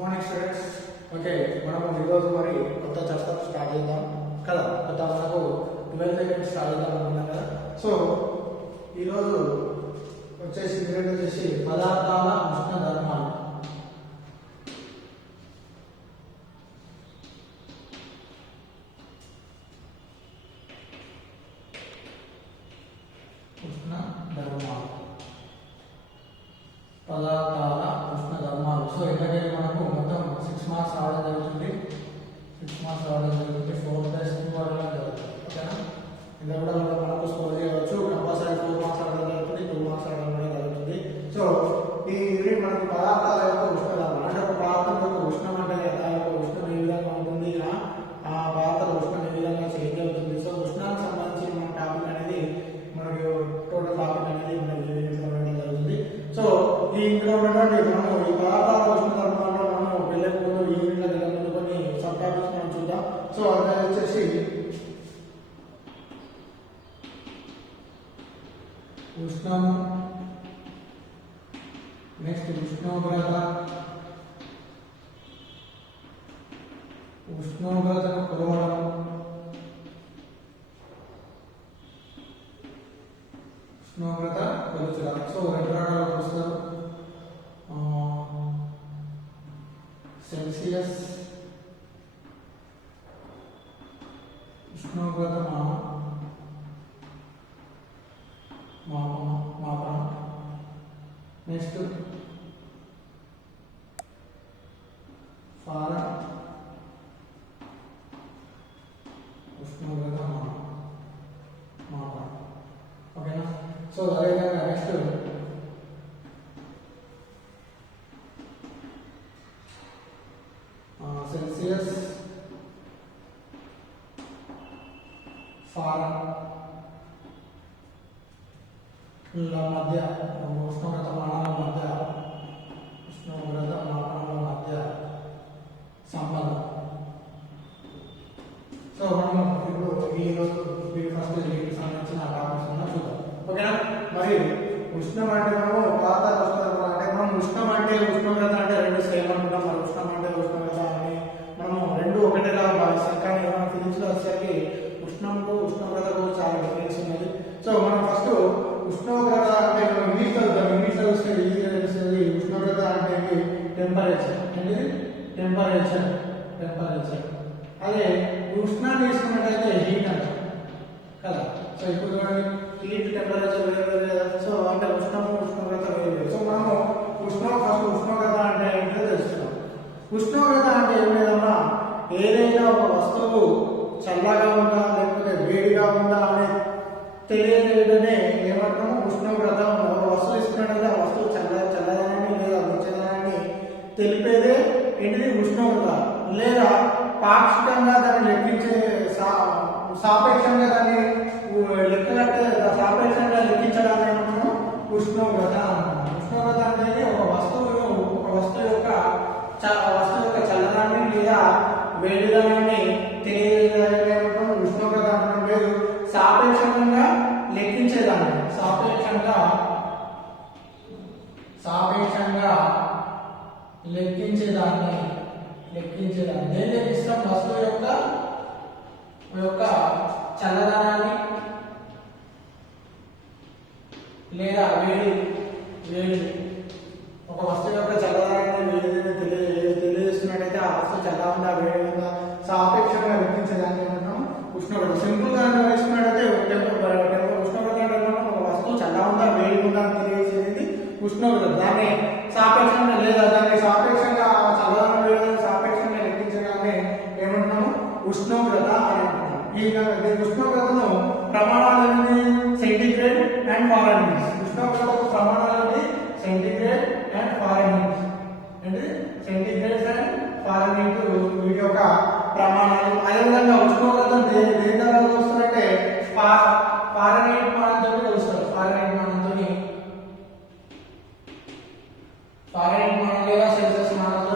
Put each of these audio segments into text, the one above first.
Morning students. Okay, మనము ఈరోజు మరి కొత్త చాప్టర్ స్టార్ట్ చేద్దాం కదా. కొత్త మనకు 12th యూనిట్ స్టార్ట్ చేద్దాం అనుకున్నాం కదా. సో ఈరోజు వచ్చేసి పీరియడ్ వచ్చేసి పదార్థాల ఉష్ణ ధర్మాలు. ఉష్ణ ధర్మాలు, పదార్థాల ఉష్ణ ధర్మాలు. సో ఎందుకంటే మనకు మొత్తం 6 మార్క్స్ రావడం జరుగుతుంది. 6 మార్క్స్ రావడం జరుగుతుంది. 4+2 వరకు జరుగుతుంది. ఓకేనా? ఇలా కూడా మనకు స్కోర్ చేయవచ్చు. కంపల్సరీ 4 మార్క్స్ రావడం జరుగుతుంది, 2 మార్క్స్ రావడం కూడా జరుగుతుంది. సో ఈ యూనిట్ మనకి పదార్థాల యొక్క ఉష్ణ ధర్మాలు అంటే ఒక పదార్థం యొక్క ఉష్ణం అంటే ఆ యొక్క ఉష్ణం ఏ విధంగా ఉంటుంది, ఆ పదార్థాల ఉష్ణం ఏ విధంగా చేంజ్ అవుతుంది. సో ఉష్ణానికి సంబంధించి మన టాపిక్ అనేది మనకి టోటల్ టాపిక్ అనేది మనకి జరుగుతుంది. సో ఈ ఇందులో ఉన్నటువంటి మనము ఈ పదార్థాల ఉష్ణ ధర్మాల్లో మనం వెళ్ళే ముందు ఈ యూనిట్లో వెళ్ళే ముందు కొన్ని సబ్ టాపిక్స్ మనం చూద్దాం. సో అది వచ్చేసి ఉష్ణము, నెక్స్ట్ ఉష్ణోగ్రత, ఉష్ణోగ్రతను కొలవడం, ఉష్ణోగ్రత కొలుచడం. సో రెండు రకాల కొలుస్తారు. సెల్సియస్ ఉష్ణోగ్రత మాపనం. నెక్స్ట్ ఫారెన్హీట్ ఉష్ణోగ్రత మాపనం. ఓకేనా? సో అదేవిధంగా నెక్స్ట్ సెల్సియస్, ఫారెన్హీట్ మధ్య ఉష్ణోగ్రత మాపనాల మధ్య సంబంధం. సో మనం ఇప్పుడు ఈరోజు ఫస్ట్ దీనికి సంబంధించిన టాపిక్స్ చూద్దాం. ఓకేనా? మరి ఉష్ణం అంటే మనము పదార్థాల ఉష్ణ ధర్మాలు అంటే మనం ఉష్ణం అంటే ఉష్ణోగ్రత అంటే రెండు సేమ్ అనుకుంటాం. మరి ఉష్ణం అంటే ఉష్ణోగ్రత అని మనము రెండు ఒకటేలా భావిస్తాం. కానీ మన ఫిజిక్స్ లో వచ్చేసరికి ఉష్ణంకు ఉష్ణోగ్రతకు చాలా డిఫరెన్స్ ఉన్నది. సో మనం ఫస్ట్ ఉష్ణోగ్రత అంటే ఇంగ్లీష్ లో వస్తే ఈజీగా తెలుస్తుంది. ఉష్ణోగ్రత అంటే టెంపరేచర్. ఏంటి? టెంపరేచర్. అదే ఉష్ణాన్ని తీసుకున్నట్టయితే హీట్ అంటాం కదా. సో ఇప్పుడు చూడండి, హీట్ టెంపరేచర్ వేరు కదా. సో అంటే ఉష్ణము ఉష్ణోగ్రత వేరు. సో మనము ఫస్ట్ ఉష్ణోగ్రత అంటే ఏంటో తెలుస్తున్నాం. ఉష్ణోగ్రత అంటే ఏం లేదమ్మా, ఏదైనా ఒక వస్తువు చల్లగా ఉందా లేకపోతే వేడిగా ఉందా అనే తెలియజేయడమే ఏమంటాము ఉష్ణోగ్రత. ఒక వస్తువు ఇస్తున్నట్లయితే ఆ వస్తువు చల్లదనాన్ని లేదా వెచ్చదనాన్ని తెలిపేదే ఏంటిది ఉష్ణోగ్రత. లేదా పాక్షికంగా దాన్ని లెక్కించే సాపేక్షంగా దాన్ని సాపేక్షంగా లెక్కించడాన్ని ఏమంటాము ఉష్ణోగ్రత. ఉష్ణోగ్రత అనేది ఒక వస్తువు యొక్క చల్లదాన్ని లేదా వేడిదనాన్ని తెలియజేయడానికి ఉష్ణోగ్రత అనడం లేదు. సాపేక్షంగా లెక్కించేదాన్ని సాపేక్షంగా లెక్కించేదాన్ని దేని లెక్కిస్తాం? వస్తువు యొక్క చల్లదనాన్ని లేదా వేడి ఒక వస్తువు యొక్క చల్లదనాన్ని తెలియజేస్తున్నట్టయితే ఆ వస్తువు చల్ల ఉందా వేడి ఉందా సాపేక్షంగా లెక్కించేదాన్ని ఏమంటాం ఉష్ణోగ్రత. సింపుల్ గా తీసుకున్నట్టయితే ఉష్ణోగ్రత అంటే ఒక వస్తువు చల్ల ఉందా వేడి ఉందా అని తెలియజేసేది ఉష్ణోగ్రత. దాన్ని సాపేక్షంగా లేదా దాన్ని సాపేక్షంగా చల్లదనం వేడి సాపేక్షంగా లెక్కించడాన్ని ఏమంటున్నాము ఉష్ణోగ్రత అని అంటున్నాము. ఈ ఉష్ణోగ్రతను ప్రమాణాలన్నీ సెంటిగ్రేడ్ అండ్ ఫారెన్హీట్. ఉష్ణోగ్రతకు ప్రమాణాలన్నీ సెంటిగ్రేడ్ అండ్ ఫారెన్హీట్. అంటే సెంటిగ్రేడ్ అండ్ ఫారెన్హీట్ వీటి యొక్క ప్రమాణాలు. అదేవిధంగా ఉష్ణోగ్రత దేని ద్వారా వస్తున్నట్టే ఫారెన్హీట్ మానంతో కొలుస్తారు. ఫారెన్హీట్ మానం లేదా సెల్సియస్ మానంతో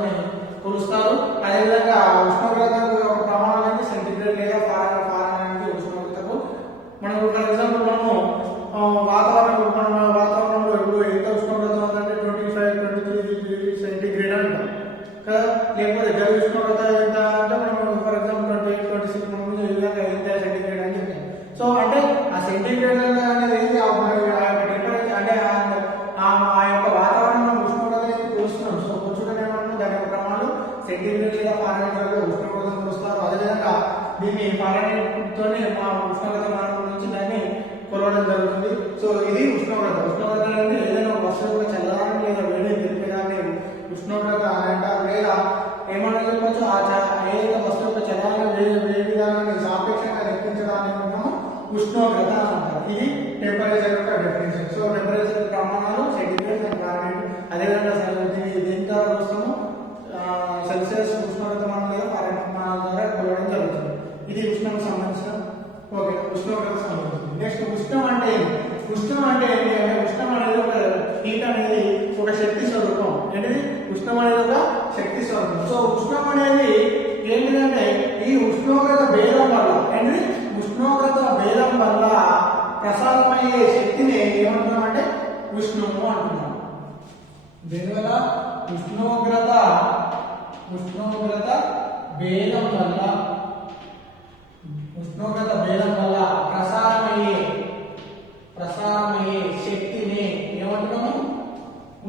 కొలుస్తారు. అదేవిధంగా ఉష్ణోగ్రతకు ఒక ప్రమాణం అనేది సెంటిగ్రేడ్ లేదా ఫారెన్హీట్ ఉష్ణోగ్రతకు. మనకు ఫర్ ఎగ్జాంపుల్ మనము వాతావరణంలో ఇప్పుడు ఎంత ఉష్ణోగ్రత ఉందంటే 25-23 డిగ్రీ సెంటిగ్రేడ్ అంటాం కదా. టెంపరేచర్ యొక్క డెఫినేషన్. సో టెంపరేచర్ ప్రమాణాలు సెంటిగ్రేడ్ అండ్ ఫారెన్హీట్. అదేవిధంగా దేని ద్వారా చూస్తాము, సెల్సియస్ ఉష్ణోగ్రత మనం లేదా ఫారెన్హీట్ ప్రమాణాల ద్వారా కొలవడం జరుగుతుంది. ఇది ఉష్ణానికి సంబంధించిన ఓకే ఉష్ణోగ్రత సంబంధించింది. నెక్స్ట్ ఉష్ణం అంటే ఉష్ణం అంటే ఏంటి అంటే ఉష్ణం అనేది ఒక హీట్ అనేది ఒక శక్తి స్వరూపం. ఏంటిది ఉష్ణం అనేది ఒక శక్తి స్వరూపం. సో ఉష్ణం అనేది ఏంటిదంటే ఈ ఉష్ణోగ్రత భేదం వల్ల ఏంటిది ఉష్ణోగ్రత భేదం వల్ల ప్రసారమయ్యే శక్తిని ఏమంటున్నామంటే ఉష్ణము అంటున్నాం. దీనివల్ల ఉష్ణోగ్రత భేదం వల్ల ప్రసారమయ్యే శక్తిని ఏమంటున్నాము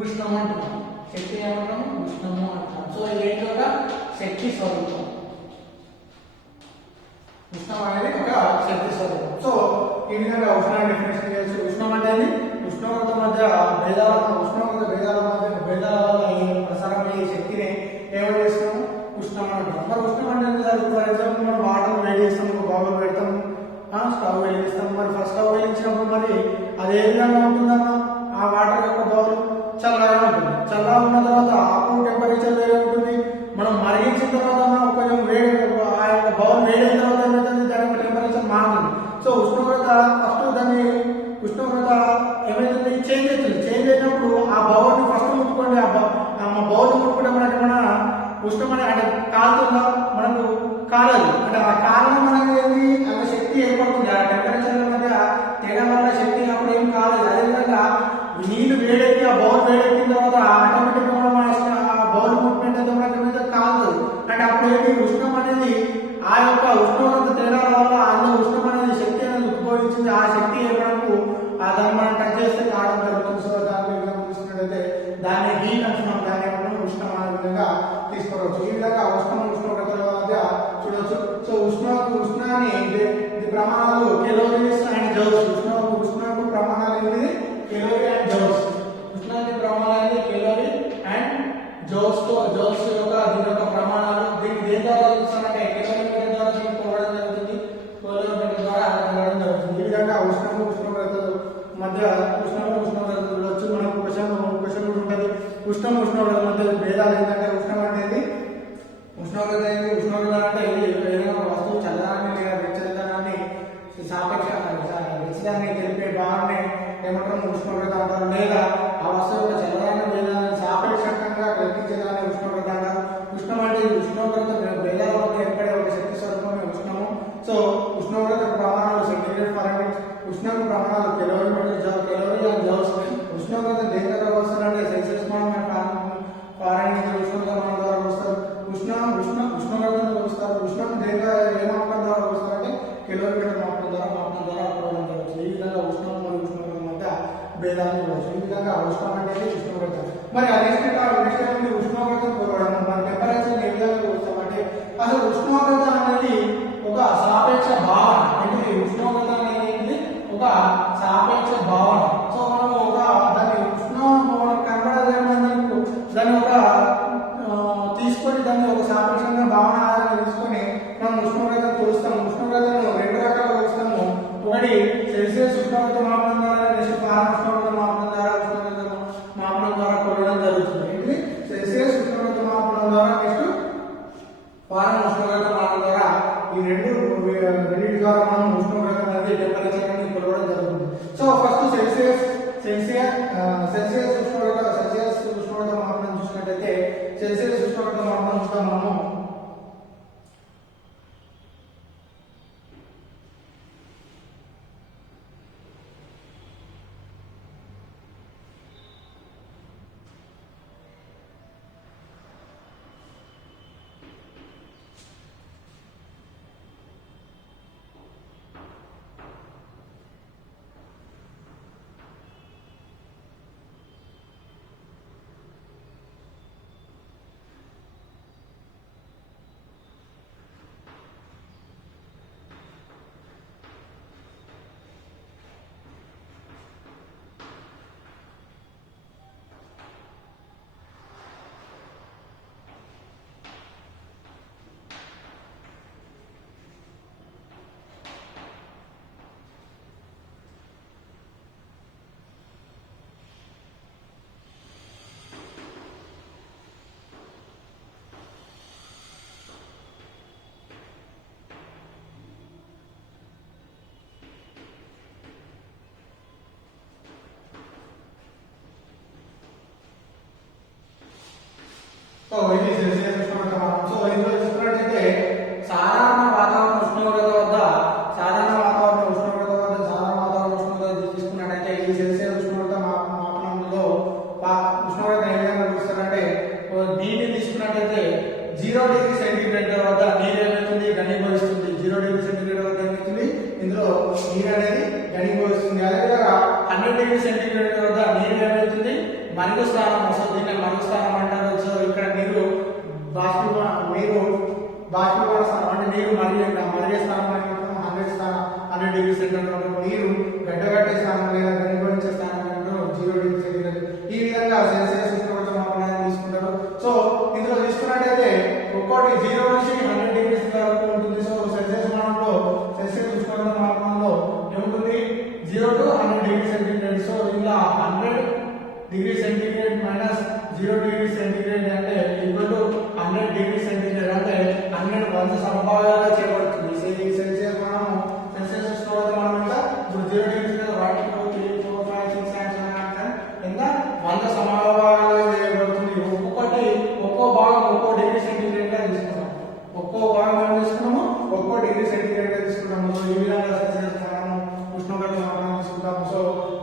ఉష్ణం అంటున్నాం. శక్తిని ఏమంటున్నాము ఉష్ణము అంటున్నాం. సో ఇది ఏంటి ఒక శక్తి స్వరూపం. ఉష్ణం అనేది ఒక శక్తి స్వరూపం. సో ఈ విధంగా ఉష్ణాన్ని డెఫినేషన్ చేయొచ్చు. ఉష్ణం అంటే ఉష్ణోగ్రత మధ్య భేదాల వల్ల ప్రసారమయ్యే శక్తిని ఏమని చేస్తున్నాము ఉష్ణం అంటాం. మరి ఉష్ణం అంటే ఫర్ ఎగ్జాంపుల్ మనం వాటర్ వేడి చేస్తాం, ఒక బౌల్ పెడతాము, స్టవ్ వెలిగిస్తాం. మరి ఫస్ట్ స్టవ్ వెలిగించినప్పుడు మరి అది ఏ విధంగా ఉంటుందన్నా ఆ వాటర్ యొక్క బౌల్ చల్లగా ఉంటుంది. చల్లగా ఉన్న తర్వాత అప్పుడు టెంపరేచర్ వేరే ఉంటుంది. మనం మరిగించిన తర్వాత మనం కొంచెం వేడి ఆ యొక్క బౌల్ వేడిన తర్వాత ఏమవుతుంది దాని యొక్క టెంపరేచర్ మారుతుంది. సో ఉష్ణోగ్రత ఏమైతుంది చేంజ్ అవుతుంది. చేంజ్ అయినప్పుడు ఆ బౌల్ ని ఫస్ట్ ముట్టుకోండి, ఆ బౌల్ ముట్టుకుంటే మనకి మన ఉష్ణం అంటే కాలుతుందా మనకు కాలదు. అంటే ఆ కాలం మనకి ఏంటి అంత శక్తి ఏర్పడుతుంది. ఆ టెంపరేచర్ మధ్య తేడా వల్ల శక్తి అప్పుడు ఏం కాలేదు. అదేవిధంగా నీళ్లు వేడెక్కి ఆ బౌల్ వేడెక్కిన తర్వాత ఆటోమేటిక్ గా మన ఆ బౌల్ మూవ్మెంట్ అయితే మనకి కాలుతుంది. అంటే అప్పుడు ఏంటి ఉష్ణం అనేది ఆ యొక్క ఉష్ణోగ్రత తేడాల వల్ల అందులో ఉష్ణం అనేది శక్తి అనేది ఉద్భవించింది. ఆ శక్తి ఏర్పడకు దాన్ని మనం టచ్ చేస్తే కావడం జరుగుతుంది. సో దాని చూసినట్లయితే దాన్ని హీట్ అంటున్నాం. దాన్ని ఏమంటున్నాం ఉష్ణం అనే విధంగా తీసుకోవచ్చు. ఈ విధంగా ఉష్ణోగ్రతల మధ్య చూడవచ్చు. సో ఉష్ణాన్ని ప్రమాణాలు కెలోరీస్ అండ్ జౌల్స్. ఉష్ణకు ప్రమాణాలు ఏంటిది కెలోరీ అండ్ జౌల్స్. ఉష్ణానికి ప్రమాణాలు కెలోరీ అండ్ జౌల్స్ యొక్క దీని యొక్క ప్రమాణాలు. దీన్ని దేని ద్వారా చూస్తామంటే కెలోరీ ద్వారా కొలవడం జరుగుతుంది. ఈ విధంగా ఉష్ణోగ్రతల మధ్య ఉష్ణోగ్రత చూడవచ్చు. మనకు క్వశ్చన్ కూడా ఉంటుంది. ఉష్ణోగ్రత మధ్య భేదాలు ఏంటంటే ఉష్ణం అనేది ఉష్ణోగ్రత అంటే ఏదైనా వస్తువు చల్లదాన్ని లేదా వెచ్చదనాన్ని వెచ్చదాన్ని తెలిపే భాగాన్ని ఏమంటారు ఉష్ణోగ్రత అంటారు. లేదా ఆ వస్తువు యొక్క చల్లదాన్ని భేదాన్ని సాపేక్షంగా లెక్కించేదాన్ని ఉష్ణోగ్రత అంటారు. ఉష్ణం అంటే ఉష్ణోగ్రత భేదాల మధ్య ఏర్పడే ఒక శక్తి స్వరూపమే ఉష్ణము. సో ఉష్ణోగ్రత ప్రమాణాలు సెంటిగ్రేడ్ ఫారెన్హీట్. ఉష్ణం ప్రమాణాలు కెలోరీ అండ్ జౌల్స్. ఉష్ణోగ్రత దేని ద్వారా వస్తారంటే సెల్సియస్ ఫారెన్హీట్ ఉష్ణోగ్రత మన ద్వారా వస్తారు. ఉష్ణోగ్రతను వస్తారు. ఉష్ణం దేని ద్వారా ఏ మాపకం ద్వారా వస్తారంటే కిలోమీటర్ మాపకం ద్వారా కొలవడం జరుగుతుంది. ఈ విధంగా ఉష్ణం మరియు ఉష్ణోగ్రత మధ్య భేదాలు చూడవచ్చు. ఈ విధంగా ఉష్ణం అనేది ఉష్ణోగ్రత. మరి నెక్స్ట్ ఉష్ణోగ్రత కొలవడం మన టెంపరేచర్ ఏ విధంగా కొలుస్తామంటే అసలు ఉష్ణోగ్రత అనేది ఒక సాపేక్ష భావన. అంటే ఉష్ణోగ్రత అనేది ఒక సాపేక్ష భావన. సో మనము ఒక దాన్ని దాన్ని ఒక తీసుకొని దాన్ని ఒక సాపేక్షంగా భావన తీసుకొని మనం ఉష్ణోగ్రత కొలుస్తాము. ఉష్ణోగ్రతను రెండు రకాలుగా కొలుస్తాము. ఒకటి సెల్సియస్ ఉష్ణోగ్రత మాపనం ద్వారా, నెక్స్ట్ ఫారెన్హీట్ ఉష్ణోగ్రత మాపనం ద్వారా కొలవడం జరుగుతుంది. ఇది సెల్సియస్ ఉష్ణోగ్రత మాపనం ద్వారా, నెక్స్ట్ ఫారెన్హీట్ ఉష్ణోగ్రత మాపనం ద్వారా. ఈ రెండింటి ద్వారా మనం ఉష్ణోగ్రత అనేది టెంపరేచర్ అనేది కొలవడం జరుగుతుంది. సో ఫస్ట్ సెల్సియస్ సో ఇందులో చూసుకున్నట్టయితే సాధారణ వాతావరణ ఉష్ణోగ్రత వద్ద తీసుకున్నట్టయితే ఈ సెల్సియస్ ఉష్ణోగ్రత మాపనంలో ఉష్ణోగ్రత ఏ విధంగా చూస్తారంటే దీన్ని తీసుకున్నట్టయితే 0 డిగ్రీ సెంటీగ్రేడ్ వద్ద నీరు ఏమవుతుంది ఘనీభవిస్తుంది. 0 డిగ్రీ సెంటీగ్రేడ్ వద్ద ఏమవుతుంది ఇందులో నీరు అనేది ఘనీభవిస్తుంది. అదేవిధంగా 100 డిగ్రీ సెంటీగ్రేడ్ వద్ద నీరు ఏమవుతుంది మరుగు స్థానం. సో దీన్ని మరుగు స్థానం అంటారు. సో ఇక్కడ నీరు బాష్పీభవన స్థానం అంటే నీరు మరిగే స్థానం 100 డిగ్రీ సెంటీగ్రేడ్ నీరు గడ్డగట్టే స్థానం లేదా ఘనీభవించే స్థానం 0 డిగ్రీ సెంటీగ్రేడ్. ఈ విధంగా సెల్సియస్ ఉష్ణోగ్రత మాపనాన్ని తీసుకుంటారు. సో ఇందులో తీసుకున్నట్టయితే ఒక్కోటి 0 నుంచి 100 డిగ్రీస్ వరకు ఉంటుంది. సో సెల్సియస్ ఉష్ణోగ్రత మాపనంలో ఏముంటుంది 0 to 100 డిగ్రీ సెంటీగ్రేడ్. సో ఇలా 100 degree centigrade minus 0 degree centigrade అంటే ఈక్వల్ టు 100 డిగ్రీ సెంటీగ్రేడ్ అంటే 100 వంద సమభాగాలుగా చేయబడుతుంది. ఈ సెల్సియస్ ఉష్ణోగ్రత మనం ఇంకా ఇప్పుడు 0 డిగ్రీ 1 2 3 4 5 6 7 8 9 ఇంకా 100 సమభాగాలుగా చేయబడుతుంది. ఒక్కో భాగం ఒక్కో డిగ్రీ సెంటీగ్రేడ్ గా తీసుకున్నాం. ఒక్కో భాగం ఏం తీసుకున్నాము ఒక్కో డిగ్రీ సెంటీగ్రేడ్ గా తీసుకుంటాము. సో ఈ విధంగా సెల్సియస్ మనం ఉష్ణోగ్రత మనం తీసుకుంటాము. సో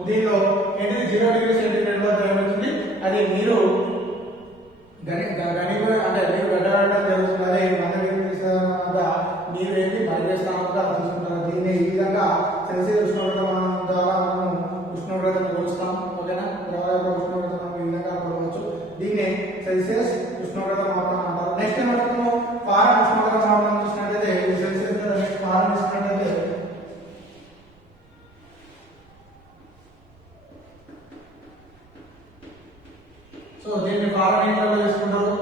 దీనిలో ఏంటి 0 డిగ్రీ సెంటీగ్రేడ్ వద్ద ఏమవుతుంది అది నీరు అంటే నీరు గడ్డగట్టడం జరుగుతుంది. అదే 100 డిగ్రీ వద్ద నీరు ఏంటి మరిగే స్థానంగా తీసుకుంటారు. దీన్ని ఈ విధంగా సెల్సియస్ ఉష్ణోగ్రత ద్వారా మనం ఉష్ణోగ్రతను కొలుస్తాం. ఓకేనా, ద్రవ యొక్క ఉష్ణోగ్రతను ఈ విధంగా కొలవచ్చు. దీన్ని సెల్సియస్ ఉష్ణోగ్రత మాపనం అంటారు. నెక్స్ట్ మనము ఫారెన్ ఉష్ణోగ్రత మాపనం చూసినట్లయితే సెల్సియస్ ఫారెన్ చూసినట్లయితే సో దీన్ని ఫారెన్హీట్ లో తీసుకుంటారు.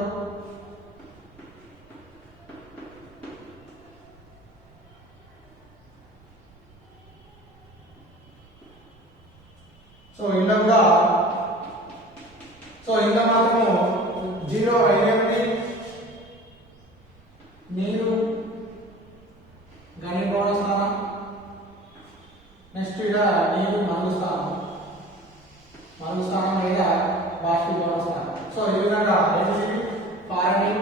సో ఇందులో మాత్రము 0 అయ్యేది నీరు ఘనీభవన స్థానం. నెక్స్ట్ ఇక నీరు మరుగు స్థానం లేదా బాష్పీభవన స్థానం. సో ఈ విధంగా ఫారెన్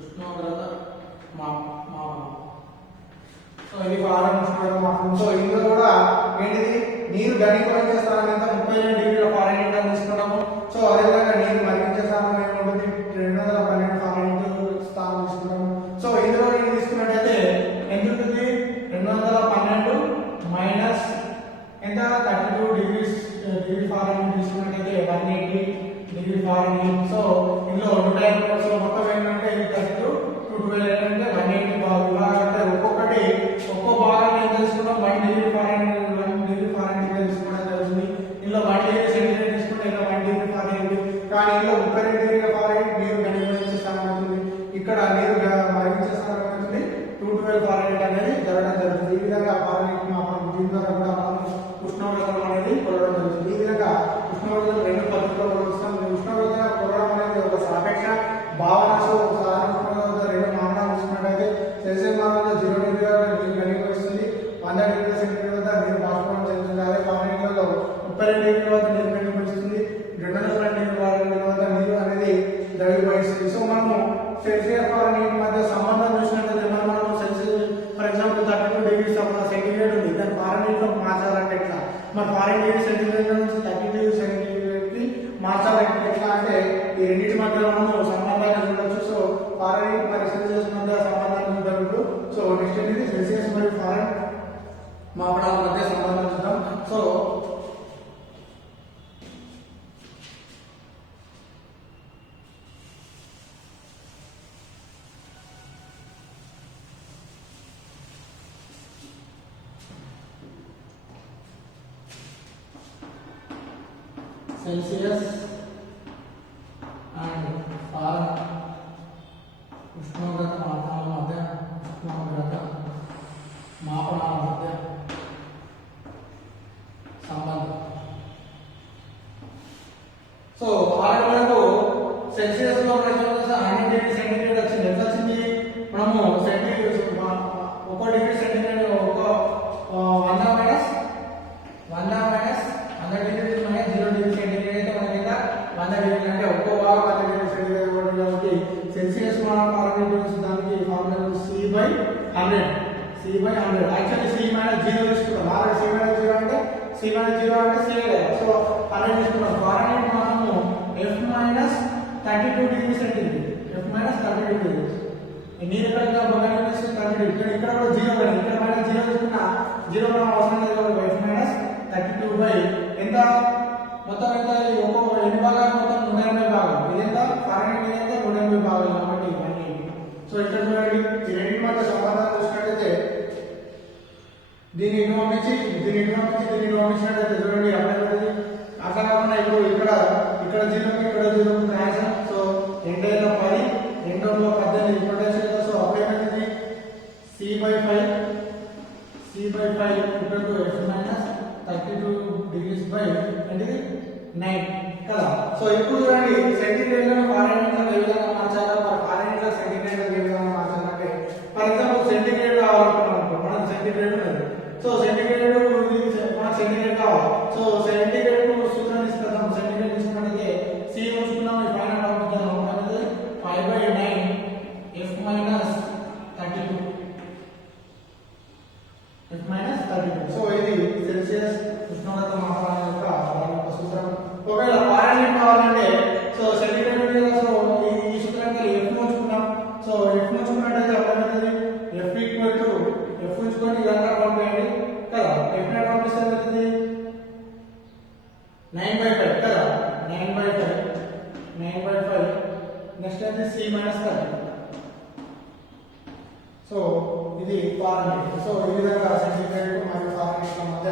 ఉష్ణోగ్రత మాపనం. సో ఇది ఫారెన్ ఉష్ణోగ్రత మాపనం. సో ఇందులో కూడా ఏంటిది నీరు ఘనీభవించే స్థానం ఎంత 37 డిగ్రీల ఫారెన్హీట్ అని తీసుకున్నాము. సో అదేవిధంగా నీరు మరిగించే స్థానం ఏముంటుంది 212 ఫారెన్హీట్ స్థానం తీసుకున్నాము. సో ఇందులో నేను తీసుకున్నట్టయితే ఎంత ఉంటుంది 212 మైనస్ ఎంత 32 డిగ్రీ ఫారెన్హీట్ తీసుకున్నట్టయితే 180 డిగ్రీ ఫారెన్హీట్. సో ఇందులో 150. సో మొత్తం ఏంటంటే 32 to 12 ఏంటంటే 180 భాగాలు. అంటే ఒక్కో భాగాన్ని ఎంత తీసుకున్నాం 1 డిగ్రీ ఫారెన్హీట్ తీసుకోవడం జరుగుతుంది. ఇందులో 1 డిగ్రీ సెంటీగ్రేడ్ తీసుకుంటే ఇలా 1 డిగ్రీ ఫారెన్హీట్. కానీ ఇందులో 32 డిగ్రీ ఫారెన్హీట్ నీరు ఘనీభవించే స్థానం అవుతుంది. ఇక్కడ నీరు మరిగించే స్థానం అవుతుంది 212 ఫారెన్హీట్ అనేది జరగడం జరుగుతుంది. ఈ విధంగా ఫారెన్హీట్ మాపనం దీని ద్వారా కూడా మనం ఉష్ణోగ్రత అనేది కొలవడం జరుగుతుంది. ఈ విధంగా ఉష్ణోగ్రతను 2 పద్ధతుల్లో కొలుస్తాం. ఉష్ణోగ్రత కొలవడం అనేది ఒక సాపేక్ష భావన. సో సాధారణ ఉష్ణోగ్రత 2 మాపనాలు చూసుకున్నట్టయితే సెల్సియస్ మాపనంలో 0 డిగ్రీ వద్ద నీరు ఘనీభవిస్తుంది. 100 డిగ్రీల సెంటీగ్రేడ్ వద్ద నీరు బాష్పీభవనం చెందుతుంది. అదే ఫారెన్హీట్లో 32 డిగ్రీ వద్ద నీరు ఘనీభవిస్తుంది. 212 డిగ్రీ వద్ద నీరు అనేది ద్రవీభవిస్తుంది. సో మనము సెల్సియస్ ఫారెన్హీట్ మధ్య సంబంధం చూసినట్లయితే మనం Celsius for example 32 degree centigrade ఉంది, దాన్ని ఫారెన్హీట్ లో మార్చాలంటే ఎట్లా? మన ఫారెన్ డిగ్రీ సెంటీగ్రేడ్ నుంచి 30 డిగ్రీ సెంటీగ్రేడ్ కి మార్చాలంటే ఎట్లా అంటే ఈ రెండింటి మధ్య మనము సంబంధాన్ని చూడొచ్చు. సో ఫారెన్హీట్ మరియు సెల్సియస్ మధ్య సంబంధాన్ని చూడవచ్చు. సో నెక్స్ట్ అనేది సెల్సియస్ మరియు ఫారెన్ మాపనాల మధ్య సంబంధం చూద్దాం. సో సెల్సియస్ అండ్ ఫారెన్ ఉష్ణోగ్రత మాపనాల మధ్య సంబంధం. సో ఫారెన్ మనకు సెల్సియస్ లో 100 డిగ్రీ సెంటీగ్రేడ్ వచ్చింది. ఎంత వచ్చింది? మనము centigrade 1 degree centigrade 100 minus 100 degree minus 0 100 C by 100 actually C minus 0 తీసుకున్నాం ఆల్రెడీ C minus 0 అంటే C minus 0 అంటే C కదా సో 100 తీసుకున్నాం ఫారెన్హీట్ మనము F minus 32 degree centigrade F minus 32 degree నీరు ఎక్కడ బగాని 32 ఇక్కడ కూడా 0 కానీ ఇక్కడ మైనస్ 0 తీసుకున్నా 0 మనం అవసరం లేదు కాబట్టి F minus 32 by ఎంత మొత్తం ఎంత ఒక ఎన్ని భాగాలు మొత్తం 180 భాగాలు ఇదెంత ఫారెన్హీట్ ఇదెంత 180 భాగాలు కాబట్టి 180 సో ఇక్కడ చూడండి ఈ రెండు మధ్య సంబంధం చూసినట్లయితే దీన్ని ఇటు పంపించినట్లయితే చూడండి అర్థమవుతుంది అట్లా కాకుండా ఇప్పుడు ఇక్కడ 0 ఇక్కడ 0 రాసాం సో రెండేళ్ళ 10 రెండోలో 18 పొటెన్షియల్ సో అప్పుడు ఏమవుతుంది C by 5 equal to F minus 32 degrees by ఏంటిది 9 కదా సో ఇప్పుడు చూడండి సెంటీగ్రేడ్ లో ఫారెన్హీట్ లో ఏ విధంగా మార్చాలో మరి ఫారెన్హీట్ లో సెంటీగ్రేడ్ లో ఏ విధంగా మార్చాలంటే ఫర్ ఎగ్జాంపుల్ సెంటీగ్రేడ్ కావాలనుకున్నాం మనం సెంటీగ్రేడ్ ఉంది సో సెంటీగ్రేడ్ మనకు సెంటీగ్రేడ్ కావాలి సో సెంటీగ్రేడ్ కు సూత్రం ఇస్తాం సెంటీగ్రేడ్ తీసుకున్నట్లయితే C ఉంచుకున్నాం ఈ పైన పంపుతాం అనేది 5 by 9 F minus 32 F minus 32 so ఇది సెల్సియస్ ఉష్ణోగ్రత మాపనం యొక్క దాని యొక్క సూత్రం ఒకవేళ ఫారెన్హీట్ కావాలంటే సో సెంటీగ్రేడ్ ఉంది కదా సో ఈ సూత్రానికి F ఉంచుకున్నాం సో F ఉంచుకున్నట్లయితే అప్పుడు F ఈక్వల్ టు F ఉంచుకొని ఇదంతా పంపేయండి కదా F ని పంపిస్తే అవుతుంది 9 by 5 కదా 9 by 5 నెక్స్ట్ అయితే C minus 30 సో ఇది ఫారెన్హీట్ సో ఈ విధంగా సెంటీగ్రేడ్ మరియు ఫారెన్హీట్ మధ్య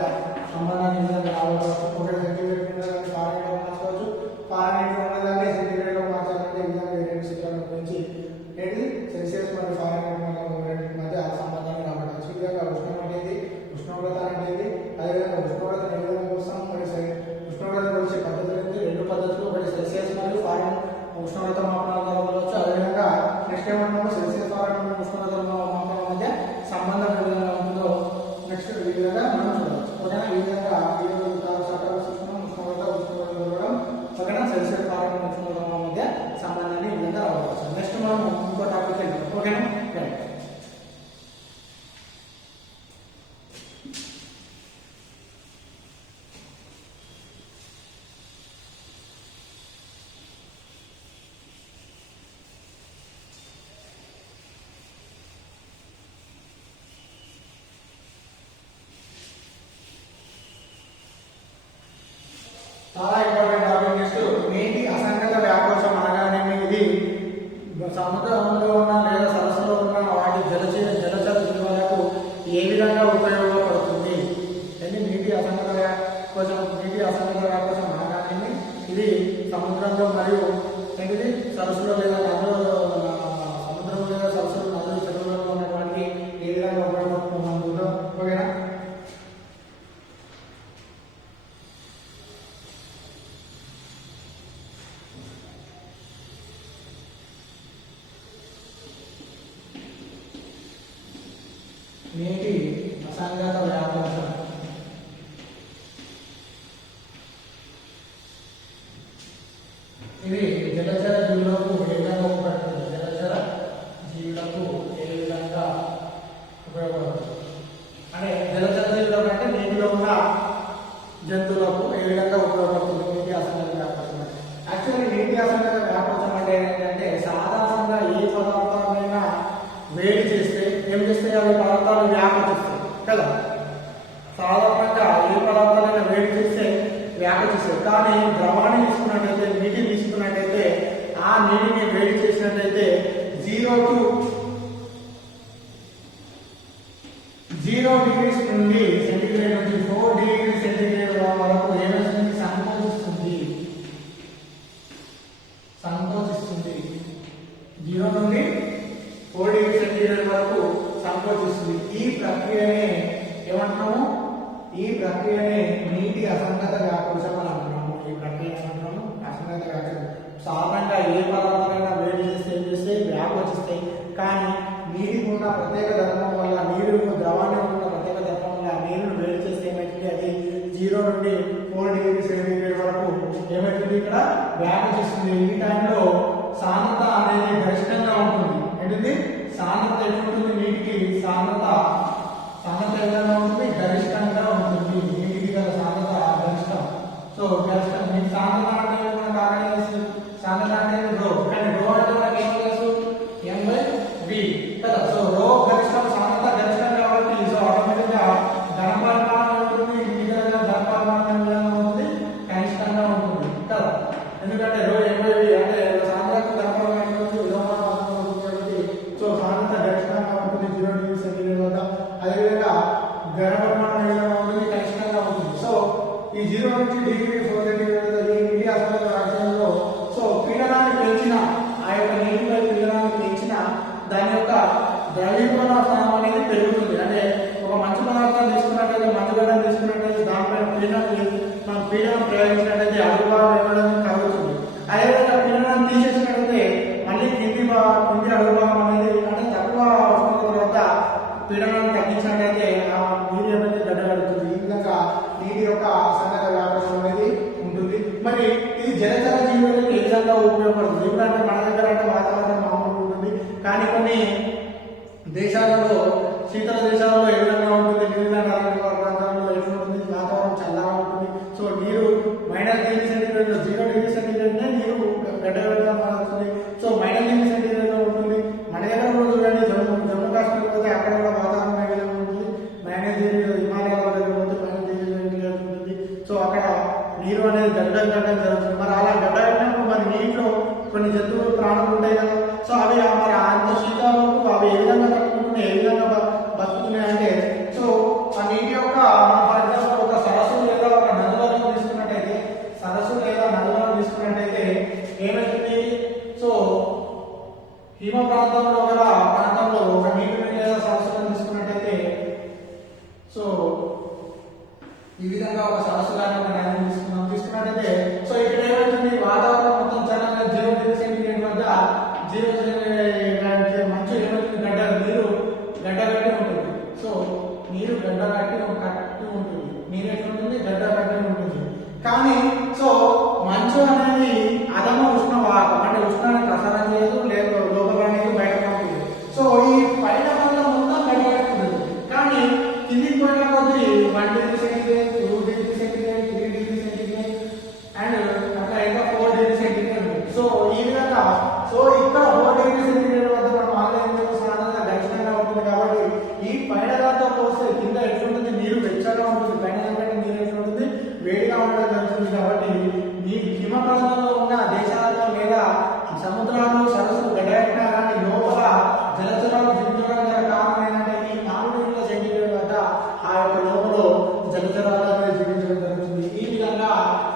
సంబంధాన్ని ఈ విధంగా రావచ్చు ఒకటి సెంటీగ్రేడ్ ఉన్నదాన్ని ఫారెన్హీట్ లో మార్చుకోవచ్చు ఫారెన్హీట్ ఉన్నదాన్ని సెంటీగ్రేడ్ లో మార్చాలంటే ఈ విధంగా ఈ రెండు సూత్రాలను ఉపయోగించి ఏంటి సెల్సియస్ మరియు ఫారెన్హీట్ మధ్య సంబంధాన్ని రాబట్టవచ్చు ఈ విధంగా ఉష్ణం అంటే ఇది ఉష్ణోగ్రత అంటే ఇది అదేవిధంగా ఉష్ణోగ్రతను ఏ విధంగా చూస్తాం మరి ఉష్ణోగ్రత కొలిచే పద్ధతులు ఏంటి రెండు పద్ధతులు ఒకటి సెల్సియస్ మరియు ఫారెన్హీట్ ఉష్ణోగ్రత మాపనాల ద్వారా కొలవచ్చు అదేవిధంగా నెక్స్ట్ ఏమంటాము సెల్సియస్ ఫారెన్హీట్ ఉష్ణోగ్రత మాపనాల మధ్య సంబంధం ఏ విధంగా ఉంటుందో నెక్స్ట్ ఈ విధంగా మనం చూడవచ్చు ఓకేనా ఈ విధంగా ఈ చట్టాలు చూసుకున్నాం ఉష్ణోగ్రత చూడడం ఓకేనా సెల్సియస్ ఫారెన్హీట్ ఉష్ణోగ్రత మధ్య సంబంధాన్ని ఈ విధంగా రావచ్చు నెక్స్ట్ మనం ఇంకో టాపిక్ వెళ్దాం ఓకేనా రైట్ చాలా ఇంపార్టెంట్ టాపిక్ నెక్స్ట్ నీటి అసంగత వ్యాకోచం అనగానేమి ఇది సముద్రంలో ఉన్న లేదా సరస్సులో ఉన్న వాటి జలచర జీవాలకు ఏ విధంగా ఉపయోగపడుతుంది అంటే నీటి అసంగత వ్యాకోచం అనగానేమి ఇది సముద్రంలో మరియు ఏంటిది సరస్సులో లేదా నదులు సముద్రంలో లేదా సరస్సులో నదులు చెరువులలో ఉన్నటువంటి ఏ విధంగా ఉపయోగపడుతుంది మనం చూద్దాం ఓకేనా నీటి అసంగత వ్యాకోచం ఇది జలచర జీవులకు ఏ విధంగా ఉపయోగపడుతుంది జలచర జీవులకు ఏ విధంగా ఉపయోగపడుతుంది అంటే జలచర జీవులకు అంటే నీటిలో ఉన్న జంతువులకు ఏ విధంగా ఉపయోగపడుతుంది నీటి అసంగత వ్యాకోచం యాక్చువల్లీ నీటి అసంగత వ్యాకోచం అంటే ఏంటంటే సాధారణంగా ఏ పదార్థాలైనా వేడి చేస్తే ఏం చేస్తే అవి పదార్థాలు వ్యాపించేస్తాయి కదా సాధారణంగా ఏ పదార్థాలైనా వేడి చేస్తే వ్యాపించేస్తాయి కానీ ద్రవాన్ని తీసుకున్నట్టయితే నీటిని తీసుకున్నట్టయితే ఆ నీటిని వేడి చేసినట్టయితే 0 degrees నుండి సెంటీగ్రేడ్ నుంచి 4 degrees సెంటీగ్రేడ్ వరకు ఏమవుతుంది సంకోచిస్తుంది 0 నుండి 4 degrees సెంటీగ్రేడ్ వరకు సంకోచిస్తుంది ఈ ప్రక్రియనే ఏమంటున్నాము ఈ ప్రక్రియనే నీటి అసంగత వ్యాకోచం అని అంటున్నాము ఈ ప్రక్రియ ఏమంటున్నాము అసంగత వ్యాకోచం సాధారణంగా ఏ పదార్థమైనా వేడి చేస్తే ఏం చేస్తే వ్యాకోచిస్తాయి కానీ నీటికి ఉన్న ప్రత్యేక ధర్మం వల్ల నీరు ద్రవాన్ని ఉన్న ప్రత్యేక ధర్మం వల్ల నీరును వేడి చేస్తే ఏమైతుంది అది 0 నుండి 4 degrees సెంటీగ్రేడ్ వరకు ఏమైతుంది ఇక్కడ వ్యాకోచిస్తుంది ఈ టైంలో సాంద్రత అనేది గరిష్టంగా ఉంటుంది ఏంటిది సాంద్రత ఎటువంటి నీటికి నీటికి సాంద్రత ఏ విధంగా ఉంటుంది? గరిష్టంగా ఉంటుంది. నీటికి గల సాంద్రత గరిష్టం. సో గరిష్టం నీటి సాంద్రత అంటే మనకు ఆర్గనైజ్ సాంద్రత అంటే రో, కానీ రో అంటే మనకి ఏం తెలుసు? m/v కదా. సో రో గరిష్టం, సాంద్రత గరిష్టం కాబట్టి సో ఆటోమేటిక్ గా ఘనపరిమాణం ఉంటుంది. నీటి గల ఘనపరిమాణం ఏ విధంగా ఉంటుంది? కనిష్టంగా ఉంటుంది కదా. ఎందుకంటే రో m/v అంటే సాంద్రత ఘనపరిమాణం ఉంటుంది. సో సాంద్రత గరిష్టంగా ఉంటుంది 0 డిగ్రీ సెంటీగ్రేడ్ వద్ద. అదేవిధంగా ఘనపరిమాణం ఏ విధంగా ఉంటుంది? కనిష్టంగా ఉంటుంది. సో ఈ 0 నుంచి డిగ్రీ 4 సెంటీగ్రేడ్ ఈ నీటి అసలు రాజ్యంలో సో పీడనాన్ని పెంచిన ఆ యొక్క నీటిపై పీడనాన్ని పెంచిన దాని యొక్క ద్రవీకరణ స్థానం అనేది పెరుగుతుంది. అంటే ఒక మంచు పదార్థాన్ని తీసుకున్నట్లయితే, మంచు గడ్డను తీసుకున్నట్లయితే దానిపైన పీడనం ప్రయోగించినట్లయితే అడుగు భాగం ఏమడం కలుగుతుంది. అదేవిధంగా పీడనాన్ని తీసేసినట్లయితే మళ్ళీ కింది అడుగు భాగం అనేది అంటే తక్కువ ఉష్ణోగ్రత వద్ద పీడనాన్ని తగ్గించినట్లయితే ఆ నీరు అనేది గడ్డగడుతుంది. ఈ విధంగా నీటి యొక్క సన్నగ వ్యాపకం అనేది ఉంటుంది. మరి ఇది జలచర జీవులకు ఏ విధంగా ఉపయోగపడుతుంది? ఎందుకంటే మన దగ్గర అంటే వాతావరణం మామూలుగా ఉంటుంది, కానీ కొన్ని దేశాలలో శీతల దేశాలలో ఏ విధంగా ఉంటుంది? న్యూజిలాండ్ అలాంటి ప్రాంతాలలో ఏ విధంగా ఉంటుంది? వాతావరణం చల్లగా ఉంటుంది. సో నీరు -డిగ్రీ సెంటీగ్రేడ్ 0 డిగ్రీ సెంటీగ్రేడ్ నీరు గడ్డగట్టడం అవుతుంది. సో -డిగ్రీ సెంటీగ్రేడ్ లో ఉంటుంది. మన దగ్గర కూడా చూడండి, జమ్మూ కాశ్మీర్ పోతే అక్కడ కూడా వాతావరణం ఏ విధంగా ఉంటుంది? -డిగ్రీ, హిమాలయాల దగ్గర పోతే -డిగ్రీ సెంటీగ్రేడ్ ఉంటుంది. సో అక్కడ నీరు అనేది గడ్డగట్టడం జరుగుతుంది. మరి అలా గడ్డగట్టినప్పుడు మరి నీటిలో కొన్ని జంతువులు ప్రాణులు ఉంటాయి కదా. సో అవి మరి అంత శీతాలకు అవి ఏ విధంగా తట్టుకుంటున్నాయి, ఏ విధంగా బతుకుతున్నాయి అంటే సో ఆ నీటి యొక్క ఫర్ ఎగ్జాంపుల్ ఒక సరస్సు లేదా ఒక నదులను తీసుకున్నట్టయితే ఏమవుతుంది? సో హిమ ప్రాంతంలో గల ప్రాంతంలో ఒక నీటిని లేదా సరస్సులను తీసుకున్నట్టయితే సో ఈ విధంగా ఒక సరస్సు కానీ ఒక నదిని తీసుకున్నట్టయితే సో ఇక్కడ ఏమవుతుంది? వాతావరణం మొత్తం చల్లగా 0 డిగ్రీ సెంటీగ్రేడ్ వద్ద 0 మంచు ఏమవుతుంది? నీరు గడ్డగట్టి ఉంటుంది. సో నీరు గడ్డగట్టి ఉంటుంది. నీరు ఎట్లుంటుంది? గడ్డగట్టి ఉంటుంది. కానీ సో మంచు అనేది అధమ ఉష్ణ వాహకం, అంటే ఉష్ణాన్ని ప్రసారం చేయదు, లేదు లోపల అనేది బయట పంపించదు. సో ఈ పైన వల్ల మొత్తం గడ్డగట్టుతుంది. కానీ కిందికి పోయిన కొద్ది 1 degree centigrade, 2 degree centigrade, 3 degree centigrade and అట్లా ఇంకా 4 డిగ్రీ సెంటీగ్రేడ్. సో ఈ విధంగా సో ఇక్కడ 4 డిగ్రీ సెంటీగ్రేడ్ వద్ద మనం ఆన్లైన్ సాధారణ గరిష్టంగా ఉంటుంది. కాబట్టి ఈ పైన దాంతో పోస్తే కింద ఎట్లుంటుంది? నీరు వెచ్చగా ఉంటుంది. పైన దానికంటే నీరు ఎట్లుంటుంది? వేడిగా ఉండడం జరుగుతుంది. కాబట్టి ఈ హిమ ప్రాంతంలో ఉన్న దేశాలలో లేదా సముద్రాలు సరస్సులు గడ్డగట్టినా కానీ లోపల జలచరాలు జీవించడం గల కారణం ఏంటంటే ఈ 4 డిగ్రీల సెంటీగ్రేడ్ వద్ద ఆ యొక్క లోపల జలచరాలు అనేది జీవించడం జరుగుతుంది. ఈ విధంగా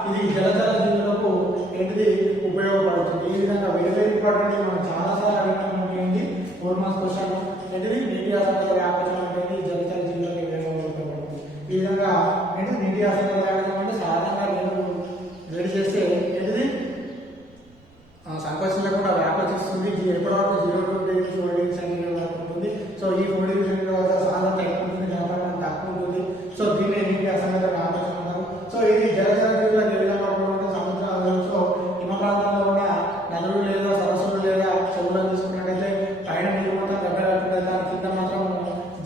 ఇది జలచర జీవులకు ఏంటిది ఉపయోగపడుతుంది. ఈ విధంగా వేరే ఇంపార్టెంట్ మనం చాలాసార్లు అడిగినటువంటి 4 మార్క్స్ క్వశ్చన్ ఏంటిది? నీటి అసంగత వ్యాపకం అంటే జలచర జీవులకు ఏ విధంగా ఉపయోగపడుతుంది. ఈ విధంగా ఏంటి నీటి అసంగత వ్యాపకం అంటే సాధారణంగా నేను వేడి చేస్తే ఏంటిది సంకోచం లేకుండా వ్యాపచిస్తుంది. ఎప్పటివరకు 0 డిగ్రీ 4 డిగ్రీ సెంటీగ్రేడ్ వరకు ఉంటుంది. సో ఈ 4 డిగ్రీ సెంటీగ్రేడ్ వద్ద సాంద్రత ఎక్కువ ఉంటుంది, ఘనపరిమాణం తక్కువ ఉంటుంది. సో దీన్ని నీటి అసంగత వ్యాపకం అంటారు. సో ఇది జలచర జీవులకు ఏ విధంగా ఉపయోగపడుతుంది? సముద్రాలు సో హిమ ప్రాంతంలో ఉన్న నదులు లేదా సరస్సులు లేదా చెరువులను తీసుకున్నట్టయితే పైన నీరు మొత్తం గడ్డగట్టుంటుంది. దాని కింద మాత్రం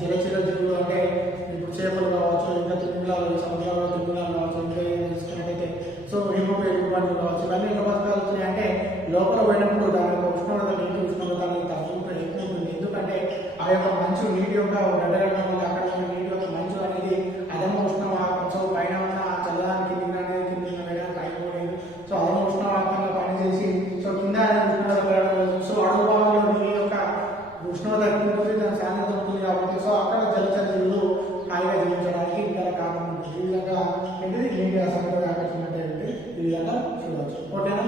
జలచర జీవులు అంటే ఇప్పుడు చేపలు కావచ్చు, ఇంకా తిమింగలాలు, సముద్రాల్లో తిమింగలాలు కావచ్చు, ఇంకా తీసుకున్నట్టయితే సో ఎగుబడులు కావచ్చు. ఇవన్నీ ఎంత బతకాలుతున్నాయి అంటే లోపల పోయినప్పుడు దాని యొక్క ఉష్ణోగ్రత, నీటి ఉష్ణోగ్రత అనేది తగ్గుతుంది, ఎక్కువ ఉంటుంది. ఎందుకంటే ఆ యొక్క మంచు నీటి యొక్క గడ్డగట్టడం వల్ల అక్కడ ఉన్న నీటి యొక్క మంచు అనేది అధమ ఉష్ణవాహకం. సో పైన ఉన్న చల్లదానికి కింద అనేది కింద వేయడానికి అయిపోలేదు. సో అధమ ఉష్ణవాహకంగా పనిచేసి సో కింద ఉష్ణోగ్రత పెరగడం. సో అడుగు భాగంలో నీటి యొక్క ఉష్ణోగ్రత ఎక్కువ ఉంటుంది, దాని సాంద్రత ఉంటుంది. కాబట్టి సో అక్కడ జలచర జీవులు హాయిగా జీవించడానికి గల కారణం ఉంటుంది. ఈ విధంగా ఏంటిది నీటి అసంగత వ్యాపకం అంటే ఈ విధంగా చూడవచ్చు. ఓకేనా?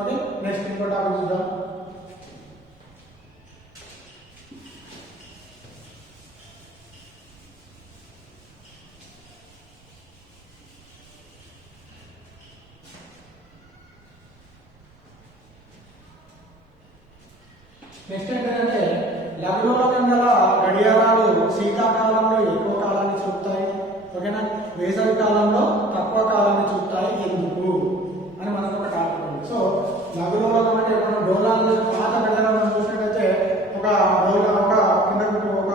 ఓకే, నెక్స్ట్ ఇంకో టాపిక్ చూద్దాం. నెక్స్ట్ ఏంటంటే లఘులోకం గల గడియారాలు శీతాకాలంలో ఎక్కువ కాలాన్ని చూపుతాయి, ఓకేనా? వేసవి కాలంలో తక్కువ కాలాన్ని చూపుతాయి, ఎందుకు అని మనకు ఒక టాపిక్ ఉంది. సో లఘులోకం అంటే మనం డోలాలు పాత గడియారాలను చూసినట్టయితే ఒక కిందకు ఒక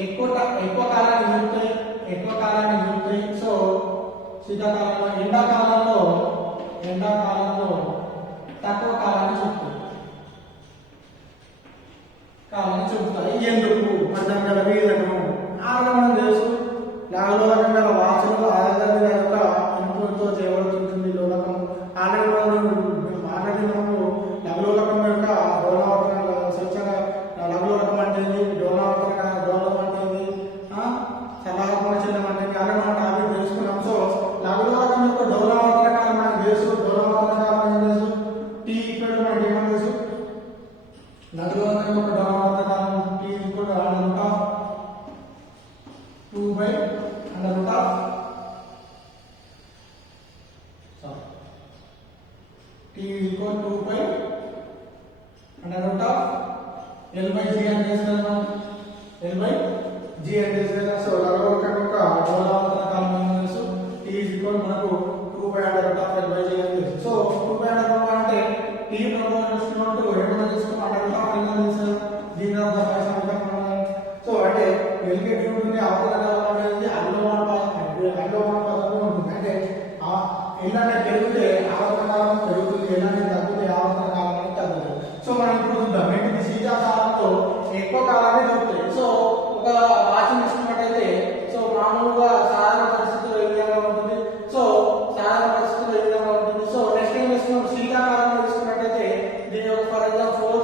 ఎక్కువ కాలాన్ని చూపుతాయి. సో శీతాకాలంలో ఎండాకాలంలో తక్కువ కాలాన్ని చూపుతాయి. ఎందుకు అర్థం గల రీజను ఆల్రెడీ మనం తెలుసు. లోలకం గల వాచలు ఆధారం యొక్క ఇన్పుట్తో చేయబడుతుంది లోలకం. ఆల్రెడీ మనము లఘులోలకం యొక్క డోలావర్తన స్వచ్ఛంగా లఘులోలకం అంటే డోలావర్తన డోలం అంటే సలహాత్మక చిహ్నం అంటే ఆల్రెడీ మనం టాపిక్ తెలుసుకున్నాం. సో లఘులోలకం యొక్క డోలావర్తన కాలం మనకు తెలుసు. డోలావర్తన కాలం ఏం తెలుసు? టీ ఈక్వల్ టు మనకి ఏమని తెలుసు? లఘులోలకం యొక్క డోలావర్తన కాలం T equal to √2 by t is equal to 2 by √L by G అని చేస్తాను. L by G అని చేస్తాను. సో లఘులోలకం యొక్క డోలావర్తన కాలం ఏమని తెలుసు? t is equal మనకు 2 by √L by G అని తెలుసు. సో 2 by √L అంటే t ప్రపోర్షనల్ టు ఏమని తీసుకున్నాం? √L అని చేస్తాం. దీని తర్వాత పై సమీకరణం. సో అంటే L కి ఎట్లా ఉంటుంది? ఆవర్తన కాలం అనేది అల్లోమాన పదంలో ఉంటుంది. అంటే L అంటే పెరిగితే ఆవర్తన కాలం పెరుగుతుంది, L అంటే తగ్గితే ఆవర్తన కాలం అనేది తగ్గుతుంది. సో మనం ఇప్పుడు చూద్దాం ఏంటి శీతాకాలంలో ఎక్కువ కాలాన్ని దొరుకుతాయి. సో ఒక వాచ్ తీసుకున్నట్టయితే సో మామూలుగా సాధారణ పరిస్థితుల్లో ఏ విధంగా ఉంటుంది? సో నెక్స్ట్ ఏం తీసుకున్నాం? శీతాకాలంలో తీసుకున్నట్టయితే దీని యొక్క ఫర్ ఎగ్జాంపుల్